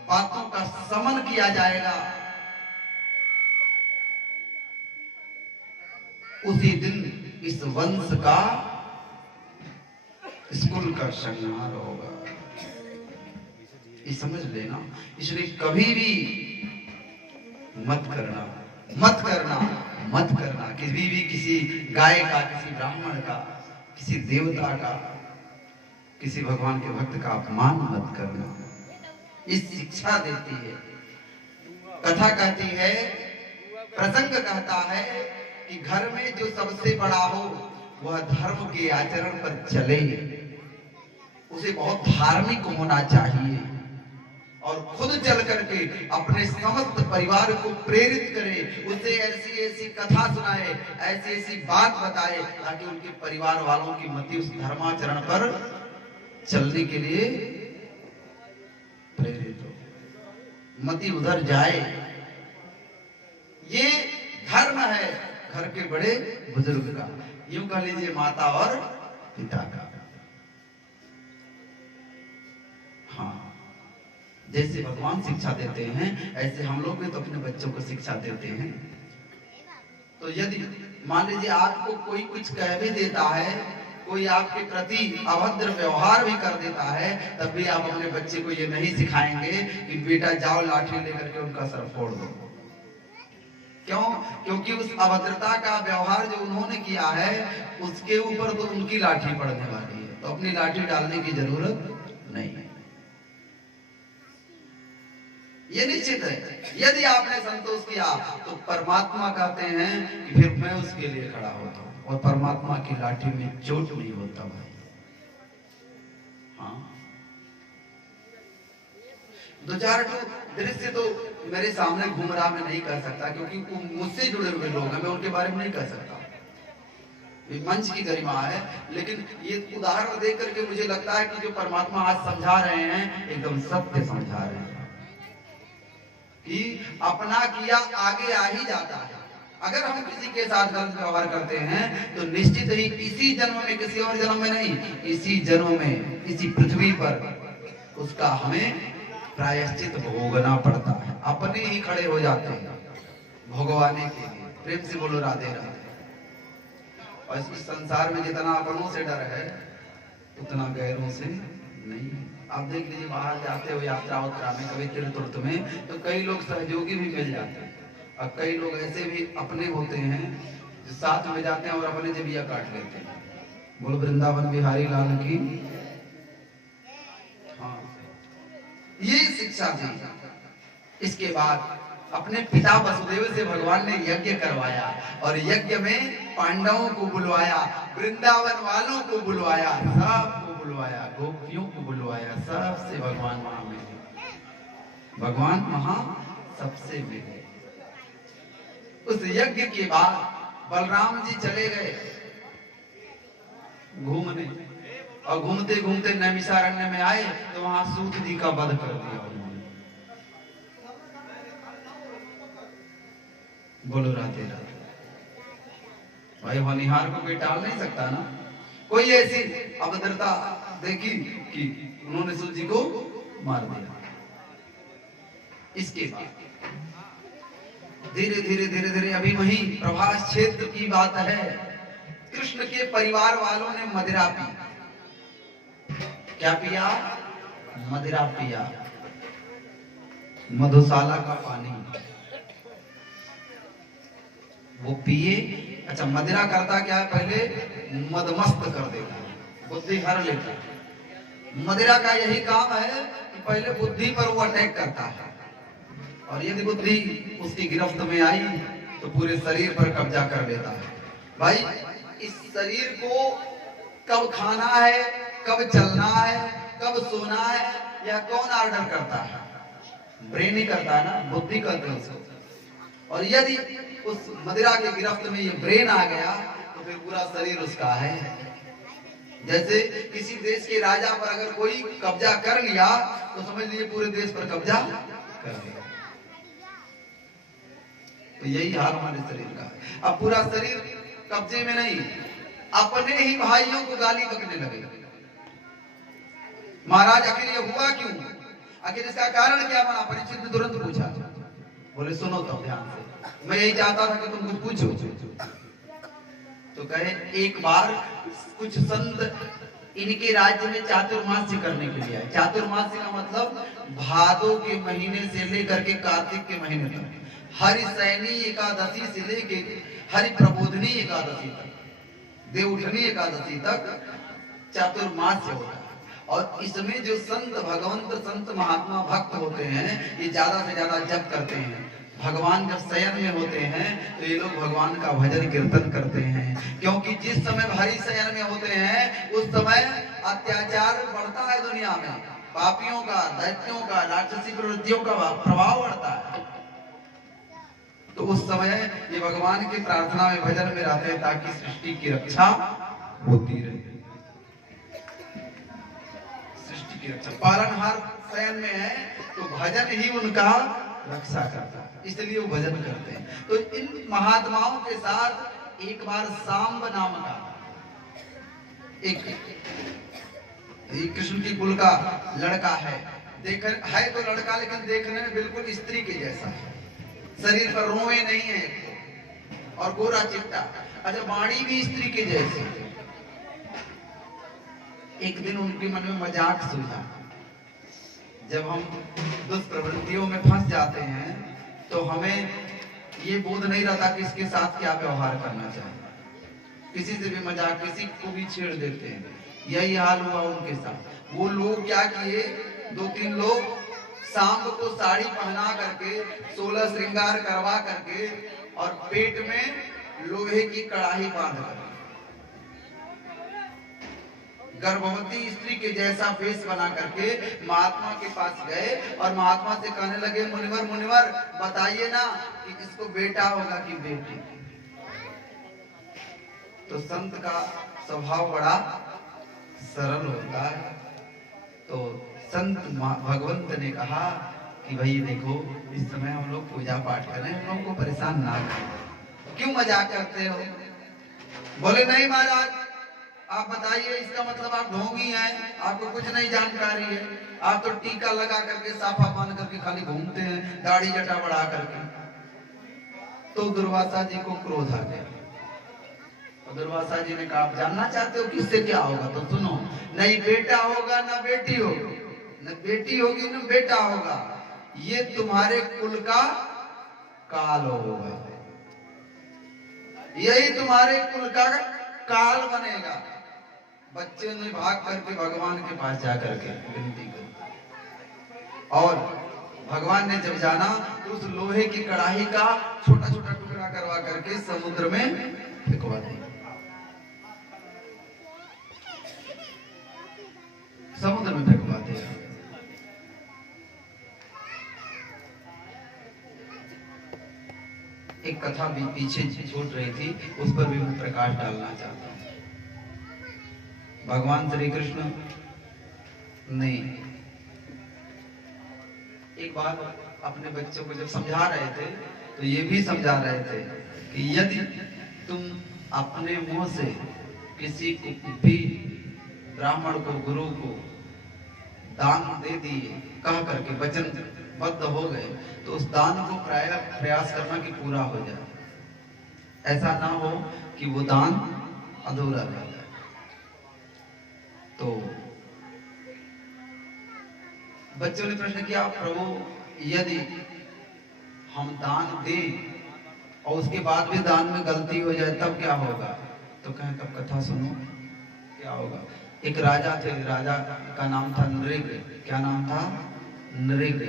बातों का समन किया जाएगा, उसी दिन इस वंश का, इस कुल का संहार होगा। ये समझ लेना। इसलिए कभी भी मत करना, मत करना, मत करना, कभी भी किसी गाय का, किसी ब्राह्मण का, किसी देवता का, किसी भगवान के भक्त का अपमान मत करना। इस शिक्षा देती है। कथा कहती है, प्रसंग कहता है कि घर में जो सबसे बड़ा हो वह धर्म के आचरण पर चले, उसे बहुत धार्मिक होना चाहिए और खुद चल करके अपने समस्त परिवार को प्रेरित करे, उसे ऐसी ऐसी कथा सुनाए, ऐसी ऐसी बात बताए ताकि उनके परिवार वालों की मति उस धर्माचरण पर चलने के लिए प्रेरित हो, मति उधर जाए। ये धर्म है घर के बड़े बुजुर्ग का, यूं कह लीजिए माता और पिता का। हाँ, जैसे भगवान शिक्षा देते हैं ऐसे हम लोग भी तो अपने बच्चों को शिक्षा देते हैं। तो यदि मान लीजिए आपको कोई कुछ कह भी देता है, कोई आपके प्रति अभद्र व्यवहार भी कर देता है, तब भी आप अपने बच्चे को ये नहीं सिखाएंगे कि बेटा जाओ लाठी लेकर के उनका सर फोड़ दो। क्यों? क्योंकि उस अभद्रता का व्यवहार जो उन्होंने किया है उसके ऊपर तो उनकी लाठी पड़ने वाली है, तो अपनी लाठी डालने की जरूरत नहीं है। ये निश्चित है। यदि आपने संतोष किया तो परमात्मा कहते हैं कि फिर मैं उसके लिए खड़ा होता हूं, और परमात्मा की लाठी में चोट नहीं होता भाई। हाँ, दो चार दृश्य तो मेरे सामने घूम रहा, मैं नहीं कह सकता क्योंकि मुझसे जुड़े हुए लोग हैं, मैं उनके बारे में नहीं कह सकता, मंच की गरिमा है। लेकिन ये उदाहरण देख करके मुझे लगता है कि जो परमात्मा आज समझा रहे हैं एकदम सत्य समझा रहे हैं कि अपना किया आगे आ ही जाता है। अगर हम किसी के साथ गलत व्यवहार करते हैं तो निश्चित ही इसी जन्म में, किसी और जन्म में नहीं, इसी जन्म में, इसी पृथ्वी पर उसका हमें प्रायश्चित भोगना पड़ता है। अपने ही खड़े हो जाते हैं भोगवाने के लिए। प्रेम से बोलो राधे राधे। और इस संसार में जितना अपनों से डर है उतना गैरों से नहीं। आप देख लीजिए बाहर जाते हो यात्रा उत्रा में, कभी तीर्थ में, तो कई लोग सहयोगी भी मिल जाते हैं और कई लोग ऐसे भी अपने होते हैं जो साथ में जाते हैं और अपने जबिया काट लेते हैं। बोलो वृंदावन बिहारी लाल की। हाँ, ये शिक्षा दी। इसके बाद अपने पिता वसुदेव से भगवान ने यज्ञ करवाया और यज्ञ में पांडवों को बुलवाया, वृंदावन वालों को बुलवाया, सबको बुलवाया, गोपियों को बुलवाया, सबसे भगवान वहां मिले। भगवान वहां सबसे मिले। उस यज्ञ के बाद बलराम जी चले गए घूमने, और घूमते घूमते नैमिषारण्य में आए तो वहां सूत जी का वध कर दिया उन्होंने। बोलो राधे राधे। भाई होनिहार को कोई टाल नहीं सकता ना। कोई ऐसी अभद्रता देखी कि उन्होंने सूत जी को मार दिया। इसके बाद धीरे धीरे धीरे धीरे अभी वही प्रभास क्षेत्र की बात है, कृष्ण के परिवार वालों ने मदिरा पी। क्या पिया? मदिरा पिया, मधुशाला का पानी वो पिए। अच्छा, मदिरा करता क्या है? पहले मदमस्त कर देता है, बुद्धि हर लेता है। मदिरा का यही काम है कि पहले बुद्धि पर वो अटैक करता है, और यदि बुद्धि उसकी गिरफ्त में आई तो पूरे शरीर पर कब्जा कर लेता है। भाई इस शरीर को कब खाना है, कब चलना है, कब सोना है, या कौन ऑर्डर करता है? ब्रेन ही करता है ना, बुद्धि करते हैं उसको। और यदि उस मदिरा के गिरफ्त में ये ब्रेन आ गया तो फिर पूरा शरीर उसका है। जैसे किसी देश के राजा पर अगर कोई कब्जा कर लिया तो समझ लीजिए पूरे देश पर कब्जा कर लिया। तो यही हाल हमारे शरीर का है। अब पूरा शरीर कब्जे में नहीं, अपने ही भाइयों को गाली बकने लगे। महाराज आखिर ये हुआ क्यों, आखिर इसका कारण क्या बना? परीक्षित ने तुरंत पूछा। बोले सुनो तब ध्यान से, मैं यही चाहता था कि तुम कुछ पूछो। तो कहे एक बार कुछ संत इनके राज्य में चातुर्मास्य करने के लिए आए। चातुर्मास्य का मतलब भादो के महीने से लेकर के कार्तिक के महीने तक, हरिशयनी एकादशी से लेकर हरि प्रबोधनी एकादशी तक, देवउठनी एकादशी तक चातुर्मास्य होता है। और इसमें जो संत भगवंत, संत महात्मा, भक्त होते हैं, ये ज्यादा से ज्यादा जप करते हैं। भगवान जब शयन में होते हैं तो ये लोग भगवान का भजन कीर्तन करते हैं, क्योंकि जिस समय हरि शयन में होते हैं उस समय अत्याचार बढ़ता है दुनिया में, पापियों का, दैत्यों का, राक्षसी प्रवृत्तियों का प्रभाव बढ़ता है। तो उस समय ये भगवान की प्रार्थना में, भजन में रहते हैं ताकि सृष्टि की रक्षा होती रहे। सृष्टि की रक्षा, पालनहार शयन में है तो भजन ही उनका रक्षा करता है, इसलिए वो भजन करते हैं। तो इन महात्माओं के साथ एक बार सांब नाम का एक कृष्ण की कुल का लड़का है, है तो लड़का लेकिन देखने में बिल्कुल स्त्री के जैसा है, शरीर पर रोए नहीं है और गोरा चिट्टा, अच्छा वाणी भी स्त्री के जैसी। एक दिन उनके मन में मजाक सूझा, जब हम दुष्प्रवृत्तियों में फंस जाते हैं तो हमें ये बोध नहीं रहता कि इसके साथ क्या व्यवहार करना चाहिए, किसी से भी मजाक, किसी को भी छेड़ देते हैं। यही हाल हुआ उनके साथ। वो लोग क्या किए, 2-3 लोग सांब को साड़ी पहना करके, 16 श्रृंगार करवा करके और पेट में लोहे की कड़ाही बांध कर गर्भवती स्त्री के जैसा वेश बना करके महात्मा के पास गए और महात्मा से कहने लगे, मुनिवर मुनिवर बताइए ना कि इसको बेटा होगा कि बेटी। तो संत का स्वभाव बड़ा सरल होता है। तो संत भगवंत ने कहा कि भाई देखो, इस समय हम लोग पूजा पाठ कर रहे हैं, हम लोग को परेशान ना करें, क्यों मजाक करते हो? बोले नहीं महाराज, आप बताइए, इसका मतलब आप ढोंगी हैं, आपको कुछ नहीं जानकारी है, आप तो टीका लगा करके, साफा बांध करके खाली घूमते हैं, दाढ़ी जटा बढ़ा करके। तो दुर्वासा जी को क्रोध आ गया। तो दुर्वासा जी ने कहा, आप जानना चाहते हो किससे क्या होगा? तो सुनो, नहीं बेटा होगा ना बेटी होगी, न बेटी होगी न बेटा होगा, ये तुम्हारे कुल का काल होगा, यही तुम्हारे कुल का काल बनेगा। बच्चे ने भाग करके भगवान के पास जाकर के विनती की, और भगवान ने जब जाना तो उस लोहे की कड़ाही का छोटा छोटा टुकड़ा करवा करके समुद्र में फेंकवा दिया। समुद्र में फेंकवा दिया। एक कथा भी पीछे छूट रही थी, उस पर भी मैं प्रकाश डालना चाहता हूँ। भगवान श्री कृष्ण ने एक बार अपने बच्चों को जब समझा रहे थे तो ये भी समझा रहे थे कि यदि तुम अपने मुंह से किसी को भी, ब्राह्मण को, गुरु को दान दे दिए कह करके वचनबद्ध हो गए, तो उस दान को प्रयास करना कि पूरा हो जाए, ऐसा ना हो कि वो दान अधूरा रह जाए। तो बच्चों ने प्रश्न किया, प्रभु यदि हम दान दें और उसके बाद भी दान में गलती हो जाए तब क्या होगा? तो कहें तब कथा सुनो क्या होगा। एक राजा थे, राजा का नाम था नृग। क्या नाम था? नृग।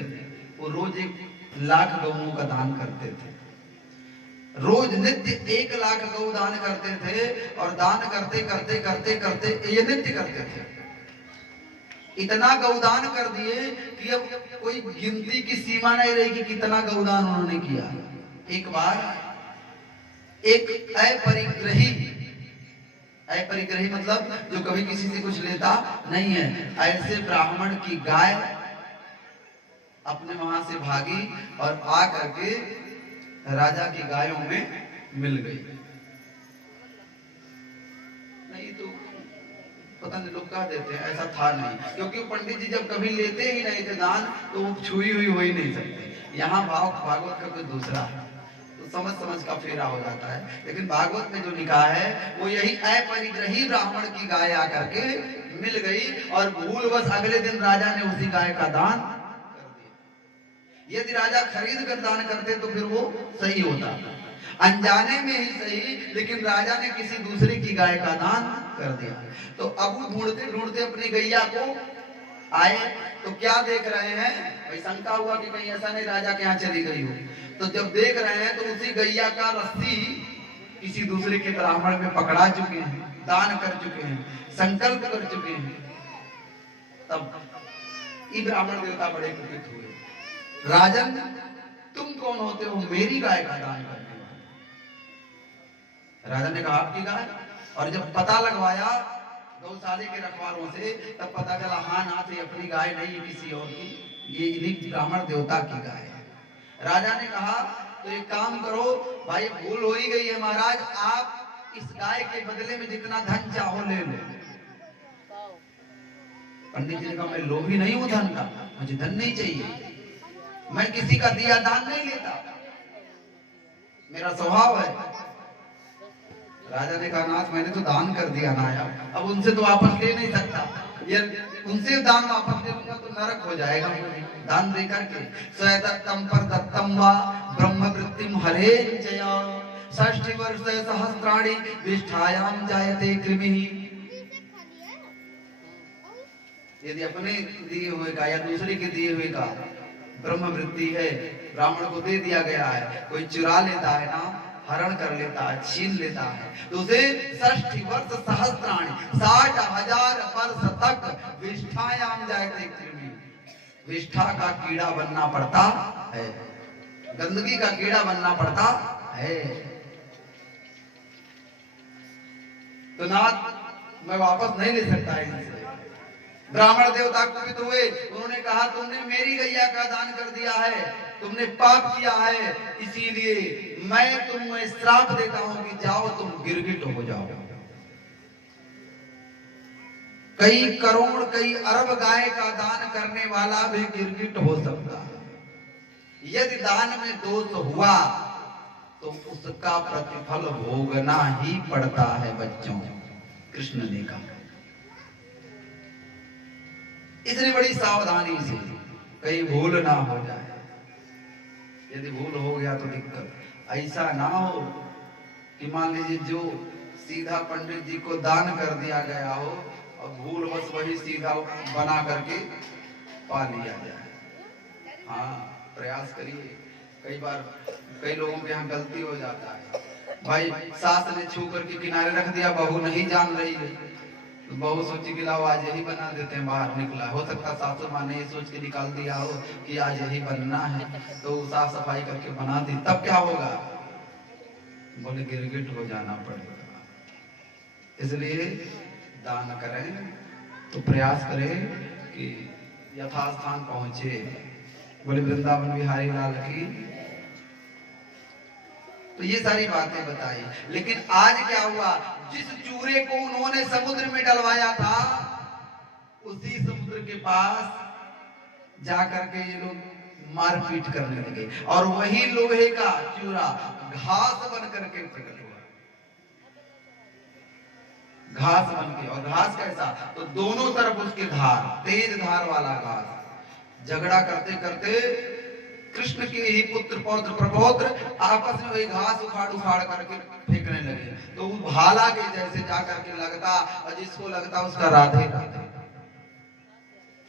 वो रोज एक लाख गौओं का दान करते थे। रोज नित्य 1 लाख गौ दान करते थे और दान करते करते करते करते ये नित्य करते थे। इतना गौदान कर दिए कि अब कोई गिनती की सीमा नहीं रही कि कितना गौदान उन्होंने किया। एक बार एक अपरिग्रही मतलब जो कभी किसी से कुछ लेता नहीं है, ऐसे ब्राह्मण की गाय अपने वहां से भागी और आ करके राजा की गायों में मिल गई। नहीं तो पता नहीं लोग कह देते हैं, ऐसा था नहीं, क्योंकि पंडित जी जब कभी लेते ही नहीं थे दान तो वो छुई हुई हो ही नहीं सकते। यहाँ भागवत का कोई दूसरा है तो समझ का फेरा हो जाता है, लेकिन भागवत में जो लिखा है वो यही अपरिग्रही ब्राह्मण की गाय आकर के मिल गई और भूलवश अगले दिन राजा ने उसी गाय का दान कर दिया। यदि राजा खरीद कर दान करते तो फिर वो सही होता, अनजाने में ही सही, लेकिन राजा ने किसी दूसरे की गाय का दान कर दिया। तो अब ढूंढते ढूंढते अपनी गैया को आए तो क्या देख रहे हैं, भाई शंका हुआ कि कहीं ऐसा नहीं राजा के यहाँ चली गई हो। तो जब देख रहे हैं तो उसी गैया का रस्सी किसी दूसरे के ब्राह्मण में पकड़ा चुके हैं, दान कर चुके हैं, संकल्प कर चुके हैं। तब ये ब्राह्मण देवता बड़े कुपित हुए, राजन तुम कौन होते हो मेरी गाय का दान करने वाले? राजा ने कहा आपकी गाय। और जब पता लगवाया गौशाले के रखवारों से तब पता चला हाँ नाथ ये अपनी गाय नहीं किसी और की, ये इन्हीं ब्राह्मण देवता की गाय है। राजा ने कहा तो एक काम करो भाई, भूल हो ही गई है महाराज, आप इस गाय के बदले में जितना धन चाहो ले लो। पंडित जी ने कहा मैं लोभी नहीं हूं धन का, मुझे धन नहीं चाहिए, मैं किसी का दिया दान नहीं लेता, मेरा स्वभाव है। राजा ने कहा नाथ मैंने तो दान कर दिया ना यार, अब उनसे तो वापस ले नहीं सकता, ये उनसे दान वापस ले लूंगा तो नरक हो जाएगा। दान दे करके स्वदत्तम पर दत्तम वा ब्रह्म वृत्तिम हरे जया 60 वर्ष सहस्राणि विष्ठायाम जायते कृमिः। यदि अपने दिए हुए का या दूसरे के दिए हुए का ब्रह्म वृत्ति है, ब्राह्मण को दे दिया गया है, कोई चुरा लेता है ना, हरण कर लेता है, छीन लेता है, तो उसे 60 वर्ष सहस्राणि 60,000 वर्ष तक विष्ठायाम जायते कृमि, विष्ठा का कीड़ा बनना पड़ता है, गंदगी का कीड़ा बनना पड़ता है। तो नाथ मैं वापस नहीं ले सकता इनसे। ब्राह्मण देवता कुपित हुए, उन्होंने कहा तुमने मेरी गैया का दान कर दिया है, तुमने पाप किया है, इसीलिए मैं तुम्हें श्राप देता हूं कि जाओ तुम गिरगिट हो जाओ। कई करोड़ कई अरब गाय का दान करने वाला भी गिरगिट हो सकता है। यदि दान में दोष हुआ तो उसका प्रतिफल भोगना ही पड़ता है बच्चों, कृष्ण ने कहा। इसलिए बड़ी सावधानी से कहीं भूल ना हो जाए, यदि भूल हो गया तो दिक्कत। ऐसा ना हो कि मान लीजिए जो सीधा पंडित जी को दान कर दिया गया हो और भूल बस वही सीधा बना करके पा लिया जाए। हाँ प्रयास करिए, कई बार कई लोगों के यहाँ गलती हो जाता है, भाई सास ने छू करके किनारे रख दिया, बहू नहीं जान रही है, तो बहू सोची कि लाओ आज यही बना देते हैं, बाहर निकला, हो सकता सासू माँ ने ये सोच के निकाल दिया हो कि आज यही बनना है, तो साफ सफाई करके बना दी, तब क्या होगा, बोले गिरगिट हो जाना पड़ेगा। इसलिए दान करें तो प्रयास करें कि यथास्थान पहुंचे। बोले वृंदावन बिहारी लाल की। तो ये सारी बातें बताई, लेकिन आज क्या हुआ, जिस चूरे को उन्होंने समुद्र में डलवाया था उसी समुद्र के पास जाकर के ये लोग मारपीट करने लगे और वही लोहे का चूरा घास बन करके प्रकट हुआ, घास बन के। और घास कैसा, तो दोनों तरफ उसके धार, तेज धार वाला घास। झगड़ा करते करते कृष्ण के ही पुत्र पौत्र प्रपौत्र आपस में वही घास उखाड़ उखाड़ करके फेंकने लगे, तो वो भाला के जैसे जाकर के लगता और जिसको लगता उसका राधे राधे,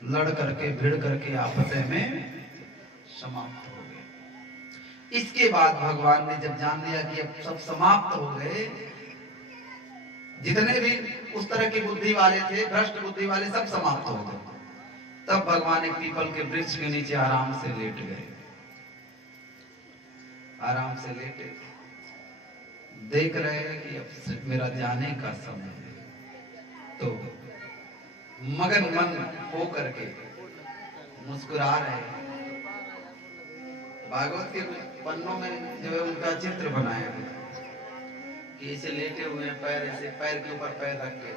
लड़ करके भिड़ करके आपस में समाप्त हो गए। इसके बाद भगवान ने जब जान लिया कि अब सब समाप्त हो गए, जितने भी उस तरह की बुद्धि वाले थे, भ्रष्ट बुद्धि वाले, सब समाप्त हो गए, तब भगवान एक पीपल के वृक्ष के नीचे आराम से लेट गए। आराम से लेटे देख रहे हैं कि अब मेरा जाने का समय है, तो मगन मन हो करके मुस्कुरा रहे हैं। भागवत के पन्नों में जो है उनका चित्र बनाया गया कि ऐसे लेटे हुए पैर, ऐसे पैर के ऊपर पैर रख के,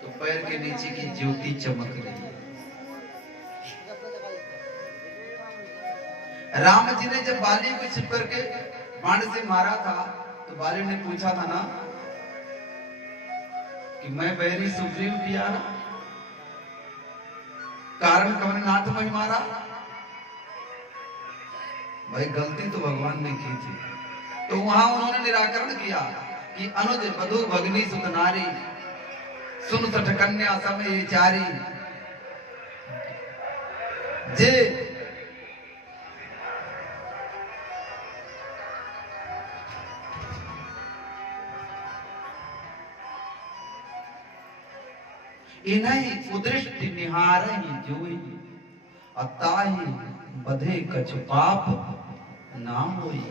तो पैर के नीचे की ज्योति चमक रही है। राम जी ने जब बाली को छिप करके बाण से मारा था, तो बाली ने पूछा था ना कि मैं बैरी सुग्रीव प्यारा, कारण कवन नाथ में मारा। भाई गलती तो भगवान ने की थी, तो वहां उन्होंने निराकरण किया कि अनुज वधु भगनी सुत नारी, सुन सठ कन्या समय चारी, जे इन्हीं उदृष्टि निहारहि जोई, अताहि बधे कछु पाप ना होई।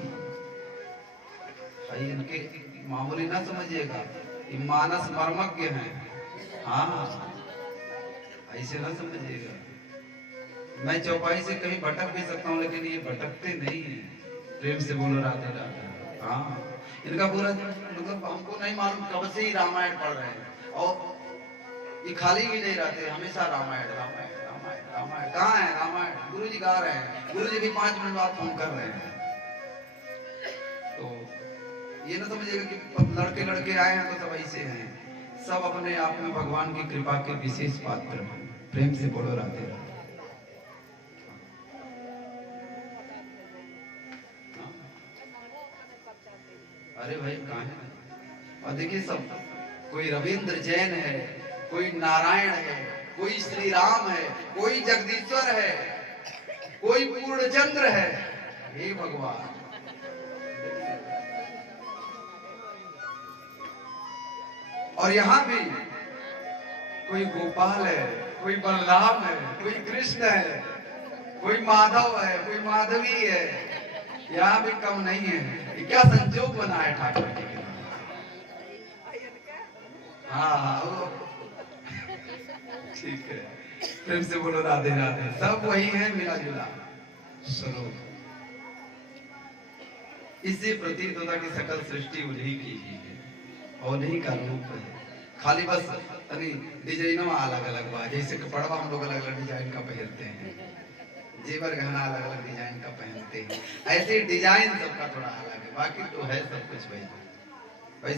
भाई इनके मामूली ना समझिएगा, ये मानस मर्मज्ञ हैं। हाँ ऐसे ना समझिएगा, मैं चौपाई से कहीं भटक भी सकता हूँ, लेकिन ये भटकते नहीं है। प्रेम से बोलो राधे राधे। हाँ इनका पूरा मतलब हमको नहीं मालूम कब से ही रामायण पढ़ रहे हैं, और ये खाली भी नहीं रहते, हमेशा रामायण रामायण रामायण रामायण। कहाँ है रामायण? गुरु जी गा रहे हैं, गुरु जी भी 5 मिनट बाद फोन कर रहे हैं। तो ये ना समझिएगा कि लड़के लड़के आए हैं तो सब ऐसे हैं, सब अपने आप में भगवान की कृपा के विशेष पात्र हैं। प्रेम से बोलो राधे राधे। अरे भाई कहाँ है? और देखिए सब, कोई रविंद्र जैन है, कोई नारायण है, कोई श्री राम है, कोई जगदीश्वर है, कोई पूर्णचंद्र है। हे भगवान, और यहाँ भी कोई गोपाल है, कोई बलराम है, कोई कृष्ण है, कोई माधव है, कोई माधवी है। यहाँ भी कम नहीं है। ये क्या संजोग बना है ठाकुर जी के। हाँ ठीक है, प्रेम से बोलो राधे राधे। सब वही है, मिला जुला स्वरूप। इससे प्रतीत होता कि सकल सृष्टि उन्हीं की ही है और उन्हीं का रूप है। खाली बस डिजाइनों अलग अलग बा, जैसे कपड़वा हम लोग अलग अलग डिजाइन का पहनते हैं, जेवर गहना अलग अलग डिजाइन का पहनते हैं, ऐसे डिजाइन सबका थोड़ा अलग है, बाकी तो है सब कुछ वही। भाई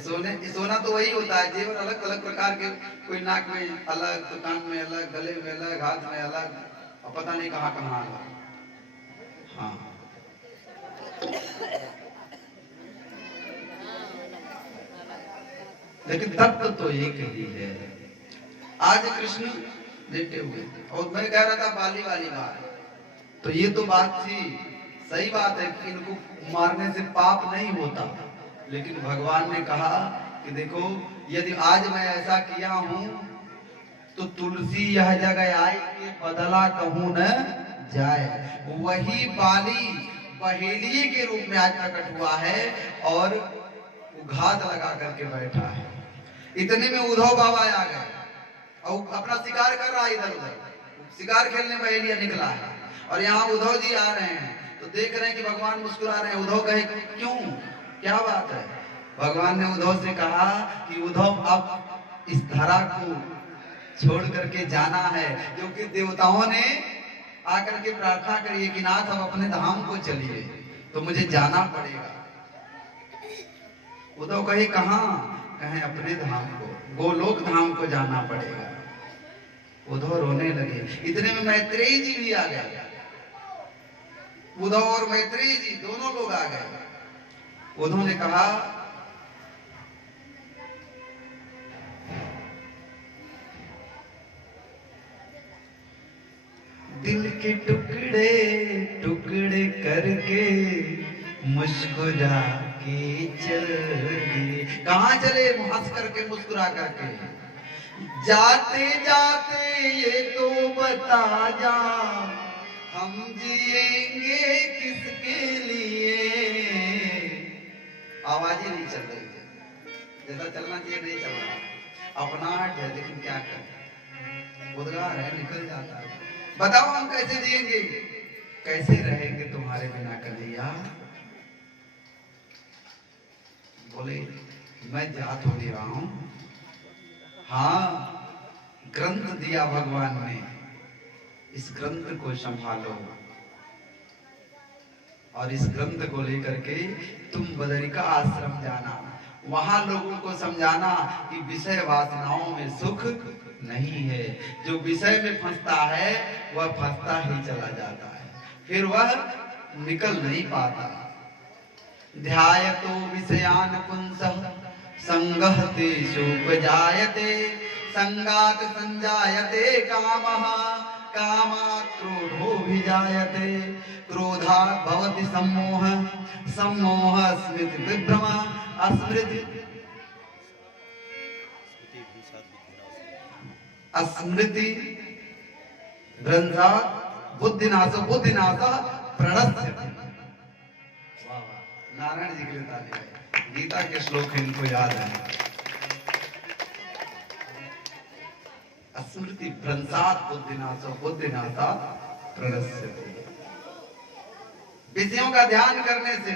सोना तो वही होता है, जेवर अलग अलग प्रकार के, कोई नाक में अलग, तो कान में अलग, गले में अलग, हाथ में अलग, और पता नहीं कहाँ कहाँ अलग। हाँ लेकिन तत्व तो एक ही है। आज कृष्ण लेटे हुए थे और मैं कह रहा था बाली वाली बात, तो ये तो बात थी, सही बात है कि इनको मारने से पाप नहीं होता, लेकिन भगवान ने कहा कि देखो यदि आज मैं ऐसा किया हूं तो तुलसी यह जगह आई कि बदला कहूं न जाए। वही बाली पहेलिये के रूप में आज प्रकट हुआ है और घात लगा करके बैठा है। इतने में उद्धव बाबा आ गए और अपना शिकार कर रहा है, इधर उधर शिकार खेलने पहेलिया निकला है, और यहाँ उद्धव जी आ रहे हैं तो देख रहे हैं कि भगवान मुस्कुरा रहे हैं। उद्धव कहे क्यों, क्या बात है? भगवान ने उद्धव से कहा कि उद्धव अब इस धरा को छोड़ करके जाना है, क्योंकि देवताओं ने आकर के प्रार्थना करी कि नाथ अब अपने धाम को चलिए, तो मुझे जाना पड़ेगा। उद्धव कहे कहाँ? कहे अपने धाम को, गोलोक धाम को जाना पड़ेगा। उद्धव रोने लगे। इतने में मैत्रेयी जी भी आ गए। उद्धव और मैत्रेयी जी दोनों लोग आ गए। उद्धव ने कहा दिल के टुकड़े टुकड़े करके मुस्कुरा के चल दिए। कहाँ चले? हंस करके मुस्कुरा करके। जाते जाते ये तो बता जा, हम जिएंगे किसके लिए। आवाज ही नहीं चल रही है, जैसा चलना चाहिए नहीं चल रहा। अपना है लेकिन क्या करें, उद्गार है निकल जाता है। बताओ हम कैसे जिएंगे, कैसे रहेंगे तुम्हारे बिना कन्हैया। बोले मैं जा थोड़ी रहा हूं, हाँ ग्रंथ दिया भगवान ने, इस ग्रंथ को संभालो और इस ग्रंथ को लेकर के तुम बदरिका आश्रम जाना, वहां लोगों को समझाना कि विषय वासनाओं में सुख नहीं है। जो विषय में फंसता है वह फंसता ही चला जाता है, फिर वह निकल नहीं पाता। ध्यायतो विषयान पुंसः संगः तेषुपजायते, संगात् संजायते कामः, कामात् क्रोधोऽभिजायते, क्रोधात् भवति सम्मोहः, सम्मोहः स्मृति विभ्रमः, स्मृति भ्रंशात् बुद्धिनाशो, बुद्धिनाशः प्रणश्यति। नारायण जी के लिए ताली है, गीता के श्लोक इनको याद है। स्मृति भ्रंशात् बुद्धिनाशो, बुद्धिनाशात् प्रणश्यति। विषयों का ध्यान करने से,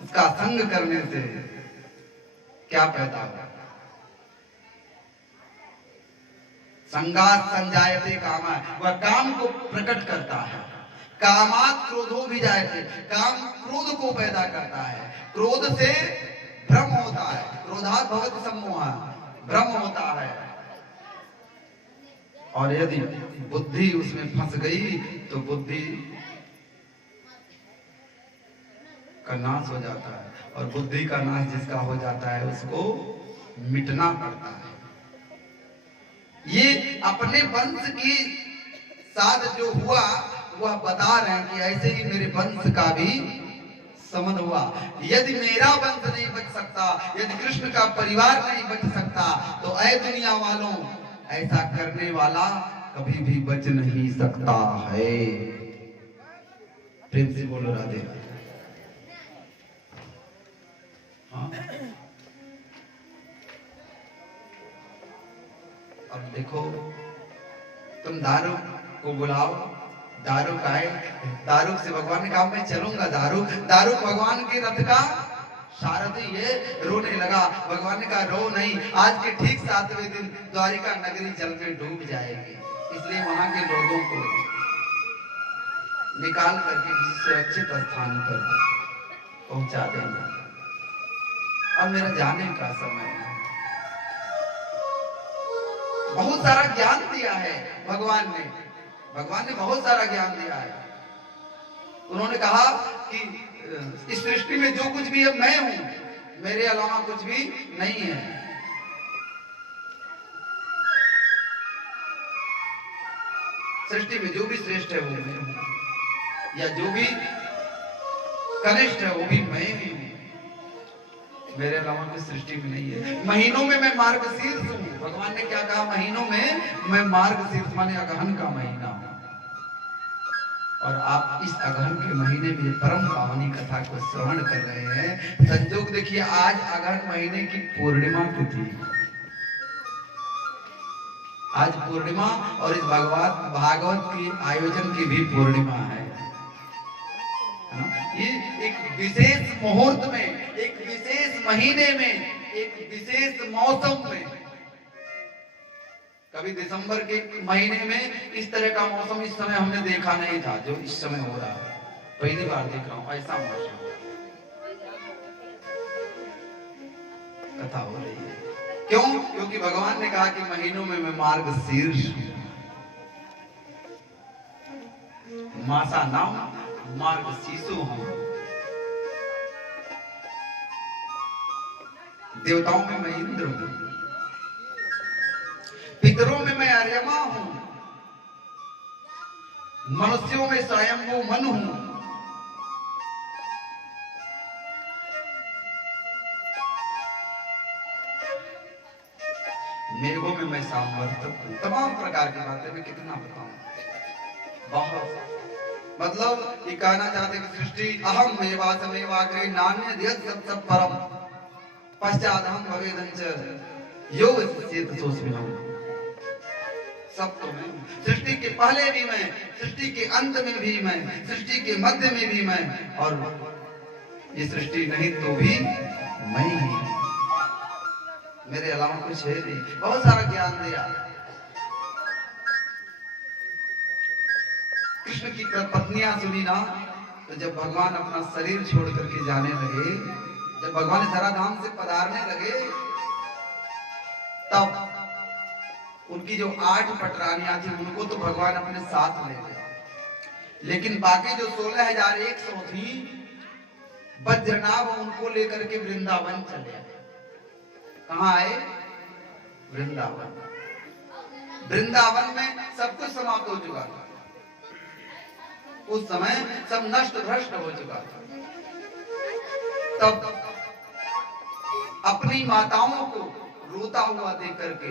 उसका संग करने से क्या पैदा होगा? संगात संजायते काम, वह काम को प्रकट करता है। कामात क्रोधो भी जायते, काम क्रोध को पैदा करता है, क्रोध से भ्रम होता है, क्रोधात् भवति सम्मोह, भ्रम होता है। और यदि बुद्धि उसमें फंस गई तो बुद्धि का नाश हो जाता है, और बुद्धि का नाश जिसका हो जाता है उसको मिटना पड़ता है। ये अपने वंश की साथ जो हुआ वह बता रहे हैं कि ऐसे ही मेरे वंश का भी समन हुआ। यदि मेरा वंश नहीं बच सकता, यदि कृष्ण का परिवार नहीं बच सकता, तो ऐ दुनिया वालों, ऐसा करने वाला कभी भी बच नहीं सकता है। प्रेम से बोलो राधे राधे। हाँ? अब देखो, तुम दारू को बुलाओ, दारू का है, दारू से भगवान ने कहा मैं चलूंगा, दारू दारू भगवान के रथ का सारथी है। रोने लगा, भगवान ने कहा रो नहीं, आज के ठीक 7वें दिन द्वारिका नगरी जल में डूब जाएगी, इसलिए वहां के लोगों को निकाल करके किसी सुरक्षित स्थान पर पहुंचा देना। अब मेरा जाने का समय है। बहुत सारा ज्ञान दिया है भगवान ने, भगवान ने बहुत सारा ज्ञान दिया है। उन्होंने कहा कि इस सृष्टि में जो कुछ भी है मैं हूं, मेरे अलावा कुछ भी नहीं है। सृष्टि में जो भी श्रेष्ठ है वो मैं हूं, या जो भी कनिष्ठ है वो भी मैं ही हूं, मेरे अलावा कोई सृष्टि में नहीं है। महीनों में मैं मार्गशीर्ष हूं। भगवान ने क्या कहा? महीनों में मैं मार्गशीर्ष, माने अगहन का महीना हूं। और आप इस अगहन के महीने में परम पावनी कथा को श्रवण कर रहे हैं। संजोग देखिए, आज अगहन महीने की पूर्णिमा तिथि, आज पूर्णिमा, और इस भागवत की आयोजन की भी पूर्णिमा है। ये एक विशेष मुहूर्त में, एक विशेष महीने में, एक विशेष मौसम में, कभी दिसंबर के महीने में इस तरह का मौसम इस समय हमने देखा नहीं था जो इस समय हो रहा है। पहली बार देख रहा हूं ऐसा मौसम, कथा हो रही है। क्यों? क्योंकि भगवान ने कहा कि महीनों में मैं मार्गशीर्ष हूं। मासा नाम मार्गशीर्षो हूं। देवताओं में मैं इंद्र हूं, पितरों में मैं अर्यमा हूं, मनुष्यों में स्वयंभू मनु हूं, मैं सामर्थ्य, तमाम प्रकार की बातें मैं कितना बताऊं, बहुत। मतलब ये कहना चाहते कि सृष्टि अहम मेवासमेवाग्रे नान्यद्यत् सत् परम पश्चादहम भवेदंच योग चेत सोऽस्म्यहम्। सब तो मैं, सृष्टि के पहले भी मैं, सृष्टि के अंत में भी मैं, सृष्टि के मध्य में भी मैं, और ये सृष्टि नहीं तो भी मैं ही, मेरे अलावा कुछ है नहीं। बहुत सारा ज्ञान दिया। कृष्ण की पत्नियां सुनी ना, तो जब भगवान अपना शरीर छोड़ करके जाने लगे, जब भगवान धराधाम से पधारने लगे, तब उनकी जो 8 पटरानियां थी उनको तो भगवान अपने साथ ले गए, लेकिन बाकी जो 16,100 थी वज्रनाभ उनको लेकर के वृंदावन चले आए। कहाँ आए? वृंदावन। वृंदावन में सब कुछ समाप्त हो चुका था, उस समय सब नष्ट भ्रष्ट हो चुका था। तब अपनी माताओं को रोता हुआ देख करके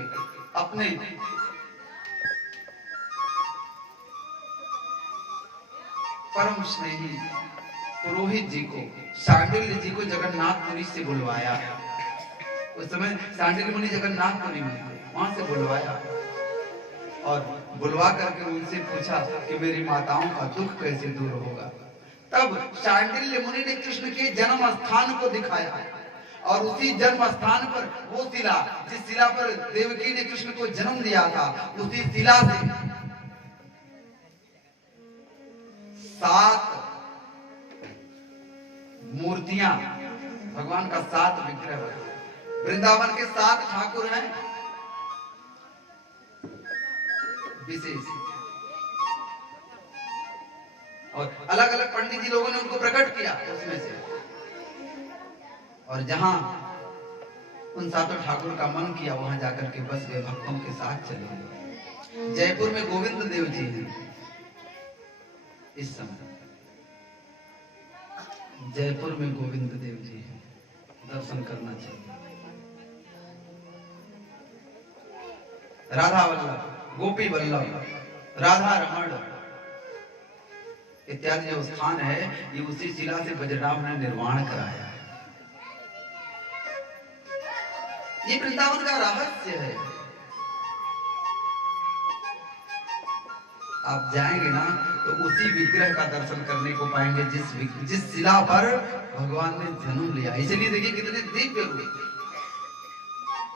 अपने परम स्नेही पुरोहित जी को, शांडिल्य जी को जगन्नाथपुरी से बुलवाया। उस समय शांडिल्य मुनि जगन्नाथपुरी में थे, वहां से बुलवाया और बुलवा करके उनसे पूछा कि मेरी माताओं का दुख कैसे दूर होगा। तब शांडिल्य मुनि ने कृष्ण के जन्म स्थान को दिखाया, और उसी जन्म स्थान पर वो शिला, जिस शिला पर देवकी ने कृष्ण को जन्म दिया था, उसी शिला से 7 मूर्तियां, भगवान का 7 विग्रह बने। वृंदावन के 7 ठाकुर हैं विशेष, और अलग अलग पंडित जी लोगों ने उनको प्रकट किया उसमें से। और जहां उन 7 ठाकुर का मन किया वहां जाकर के बस वे भक्तों के साथ चले गए। जयपुर में गोविंद देव जी हैं इस समय, जयपुर में गोविंद देव जी हैं, दर्शन करना चाहिए। राधा वल्लभ, गोपी वल्लभ, राधा रमण इत्यादि जो स्थान है, ये उसी शिला से वज्रनाभ ने निर्माण कराया। ये वृंदावन का रहस्य है। आप जाएंगे ना तो उसी विग्रह का दर्शन करने को पाएंगे जिस शिला पर भगवान ने जन्म लिया। इसलिए देखिए कितने दिव्य रूप।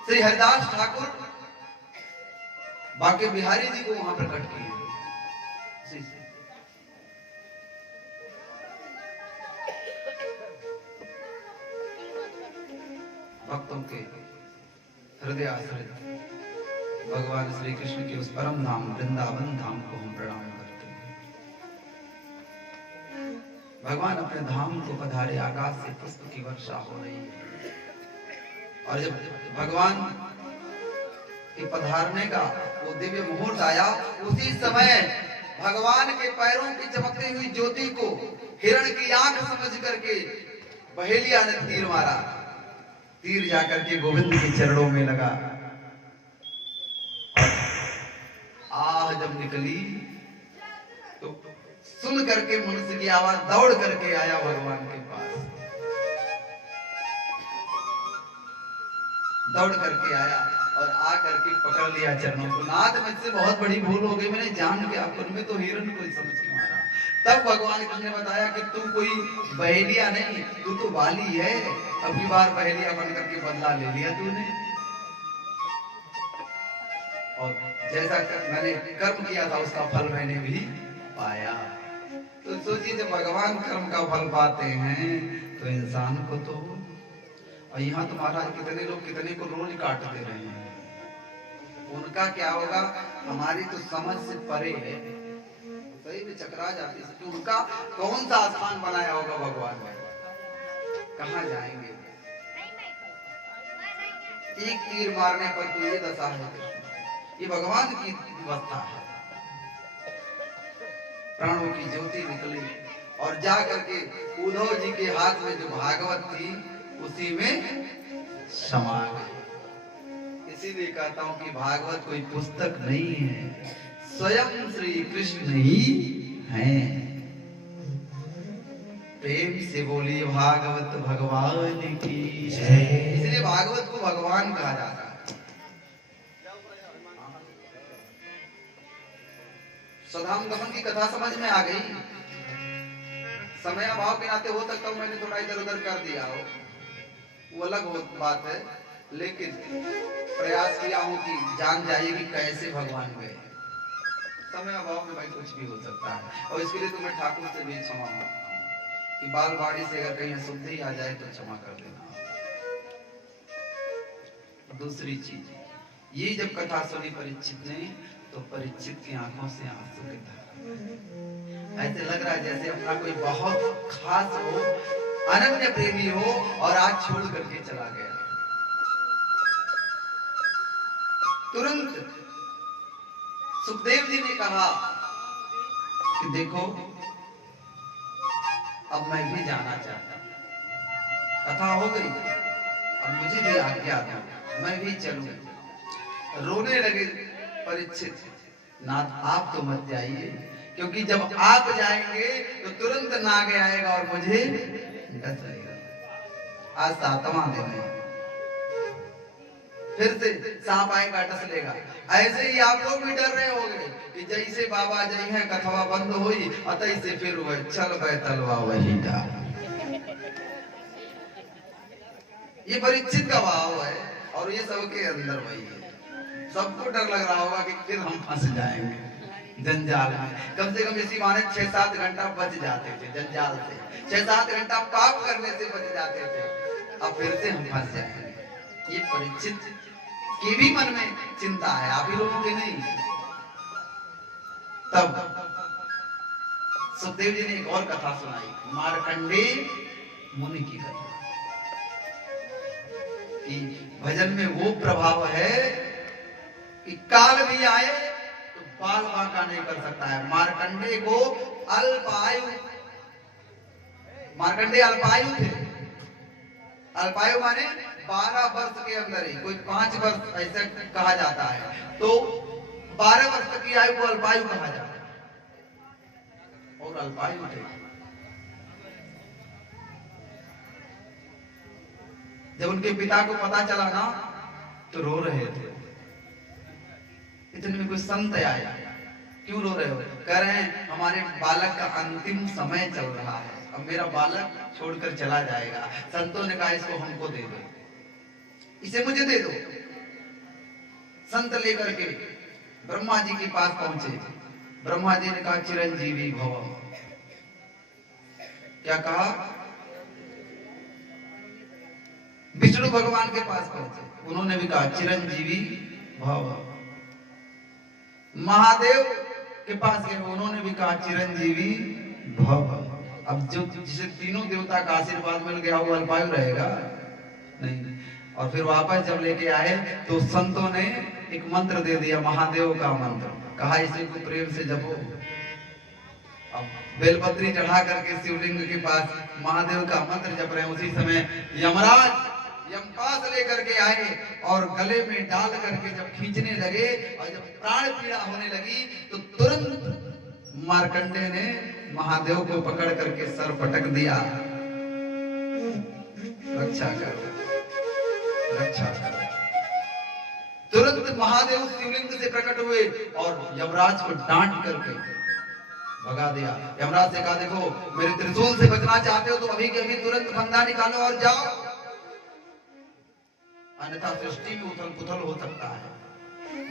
श्री हरिदास ठाकुर बाके बिहारी जी को वहां प्रकट किए। भक्तों के हृदय आश्रित भगवान श्री कृष्ण के उस परम धाम वृंदावन धाम को हम प्रणाम करते हैं। भगवान अपने धाम को पधारे, आकाश से पुष्प की वर्षा हो रही है, और जब भगवान के पधारने का वो दिव्य मुहूर्त आया, उसी समय भगवान के पैरों की चमकती हुई ज्योति को हिरण की आंख समझ करके बहेलिया ने तीर मारा। तीर जाकर के गोविंद के चरणों में लगा। आह जब निकली तो सुन करके मनुष्य की आवाज दौड़ करके आया भगवान के पास, दौड़ करके आया और आ करके पकड़ लिया चरणों को। नाथ मुझसे बहुत बड़ी भूल हो गई, मैंने जान के आपको, मैं तो हिरण को समझ के मारा। तब भगवान कृष्ण ने बताया कि तू कोई बहेलिया नहीं, तू तो वाली है। अबकी बार बहेलिया बन करके बदला ले लिया तूने, और जैसा मैंने कर्म किया था उसका फल मैंने भी पाया। तो सोचिए जब भगवान कर्म का फल पाते हैं तो इंसान को तो, और यहाँ तो महाराज कितने लोग कितने को रोज काट दे रहे हैं, उनका क्या होगा हमारी तो समझ से परे है, सही में चकरा जाती है कि उनका कौन सा स्थान बनाया होगा भगवान ने, कहाँ जाएंगे। एक तीर मारने पर तो ये दशा है, ये भगवान की व्यवस्था है। प्राणों की ज्योति निकली और जा करके उद्धव जी के हाथ में जो भागवत थी उसी में समा गई। इसीलिए कहता हूं कि भागवत कोई पुस्तक नहीं है, स्वयं श्री कृष्ण ही हैं। प्रेम से बोलिए भागवत भगवान की जय। इसलिए भागवत को भगवान कहा जाता है। स्वधाम गमन की कथा समझ में आ गई। समय अभाव के नाते हो सकता हूं मैंने थोड़ा इधर उधर कर दिया हो, वो अलग बात है, लेकिन प्रयास किया हूं कि जान जाइए कि कैसे भगवान गए। समय अभाव में भाई कुछ भी हो सकता है, और इसके लिए तो मैं ठाकुर से भी क्षमा मांगता हूं कि बाल बाड़ी से अगर कहीं अशुद्धि आ जाए तो क्षमा कर देना। दूसरी चीज, ये जब कथा सुनी परीक्षित ने, तो परीक्षित की आंखों से आंसू के धारा, ऐसे लग रहा है जैसे अपना कोई बहुत खास हो, अनन्य प्रेमी हो और आज छोड़ करके चला गया। तुरंत सुखदेव जी ने कहा कि देखो अब मैं भी जाना चाहता हूं, कथा हो गई, अब मुझे भी आज्ञा दो, मैं भी चलूं। रोने लगे परीक्षित, नाथ आप तो मत जाइए, क्योंकि जब आप जाएंगे तो तुरंत नाग आएगा और मुझे डस लेगा। आज 7वां दिन है, फिर से सांप आएगा डस लेगा। ऐसे ही आप लोग भी डर रहे होंगे कि जैसे बाबा जई है कथवा बंद हुई, अतई से फिर वह चल गए तलवा वही डाल। ये परीक्षित का भाव है, और ये सबके अंदर वही है। सबको डर लग रहा होगा कि फिर हम फंस जाएंगे जंजाल में। कम से कम इसी माने 6-7 घंटा बच जाते थे जंजाल से, 6-7 घंटा पाप करने से बच जाते थे, अब फिर से हम फंस जाएंगे। ये परीक्षित की भी मन में चिंता है, आप ही लोगों की नहीं। तब सुखदेव जी ने एक और कथा सुनाई, मार्कंडे मुनि की कथा, कि भजन में वो प्रभाव है कि काल भी आए तो बाल बांका नहीं कर सकता है। मार्कंडे को अल्पायु, मार्कंडे अल्पायु थे। अल्पायु माने 12 वर्ष के अंदर ही, कोई 5 वर्ष ऐसे कहा जाता है, तो 12 वर्ष की आयु को अल्पायु कहा जाता है, और अल्पायु थे। जब उनके पिता को पता चला ना, तो रो रहे थे। इतने में कोई संत आया, क्यों रो रहे हो? कह रहे हैं हमारे बालक का अंतिम समय चल रहा है, अब मेरा बालक छोड़कर चला जाएगा। संतों ने कहा इसको हमको दे दो, इसे मुझे दे दो। संत लेकर के ब्रह्मा जी के पास पहुंचे। ब्रह्मा जी ने कहा चिरंजीवी भव। क्या कहा? विष्णु भगवान के पास पहुंचे, उन्होंने भी कहा चिरंजीवी भव। महादेव के पास गए, उन्होंने भी कहा चिरंजीवी भव। अब जो जिसे तीनों देवता का आशीर्वाद मिल गया वो अल्पायु रहेगा नहीं। और फिर वापस जब लेके आए तो संतों ने एक मंत्र दे दिया, महादेव का मंत्र, कहा इसे को प्रेम से जपो। अब बेलपत्री चढ़ा करके शिवलिंग के पास महादेव का मंत्र जप रहे हैं, उसी समय यमराज यमपास लेकर के आए और गले में डाल करके जब खींचने लगे और जब प्राण पीड़ा होने लगी, तो तुरंत मार्कंडे ने महादेव को पकड़ करके सर पटक दिया, रक्षा करो, रक्षा करो। तुरंत महादेव शिवलिंग से प्रकट हुए और यमराज को डांट करके भगा दिया। यमराज से कहा देखो मेरे त्रिशूल से बचना चाहते हो तो अभी के अभी तुरंत फंदा निकालो और जाओ, अन्यथा सृष्टि में उथल पुथल हो सकता है।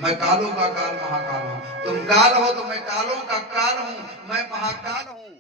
मैं कालों का काल महाकाल हूं, तुम काल हो तो मैं कालों का काल हूं, मैं महाकाल हूं।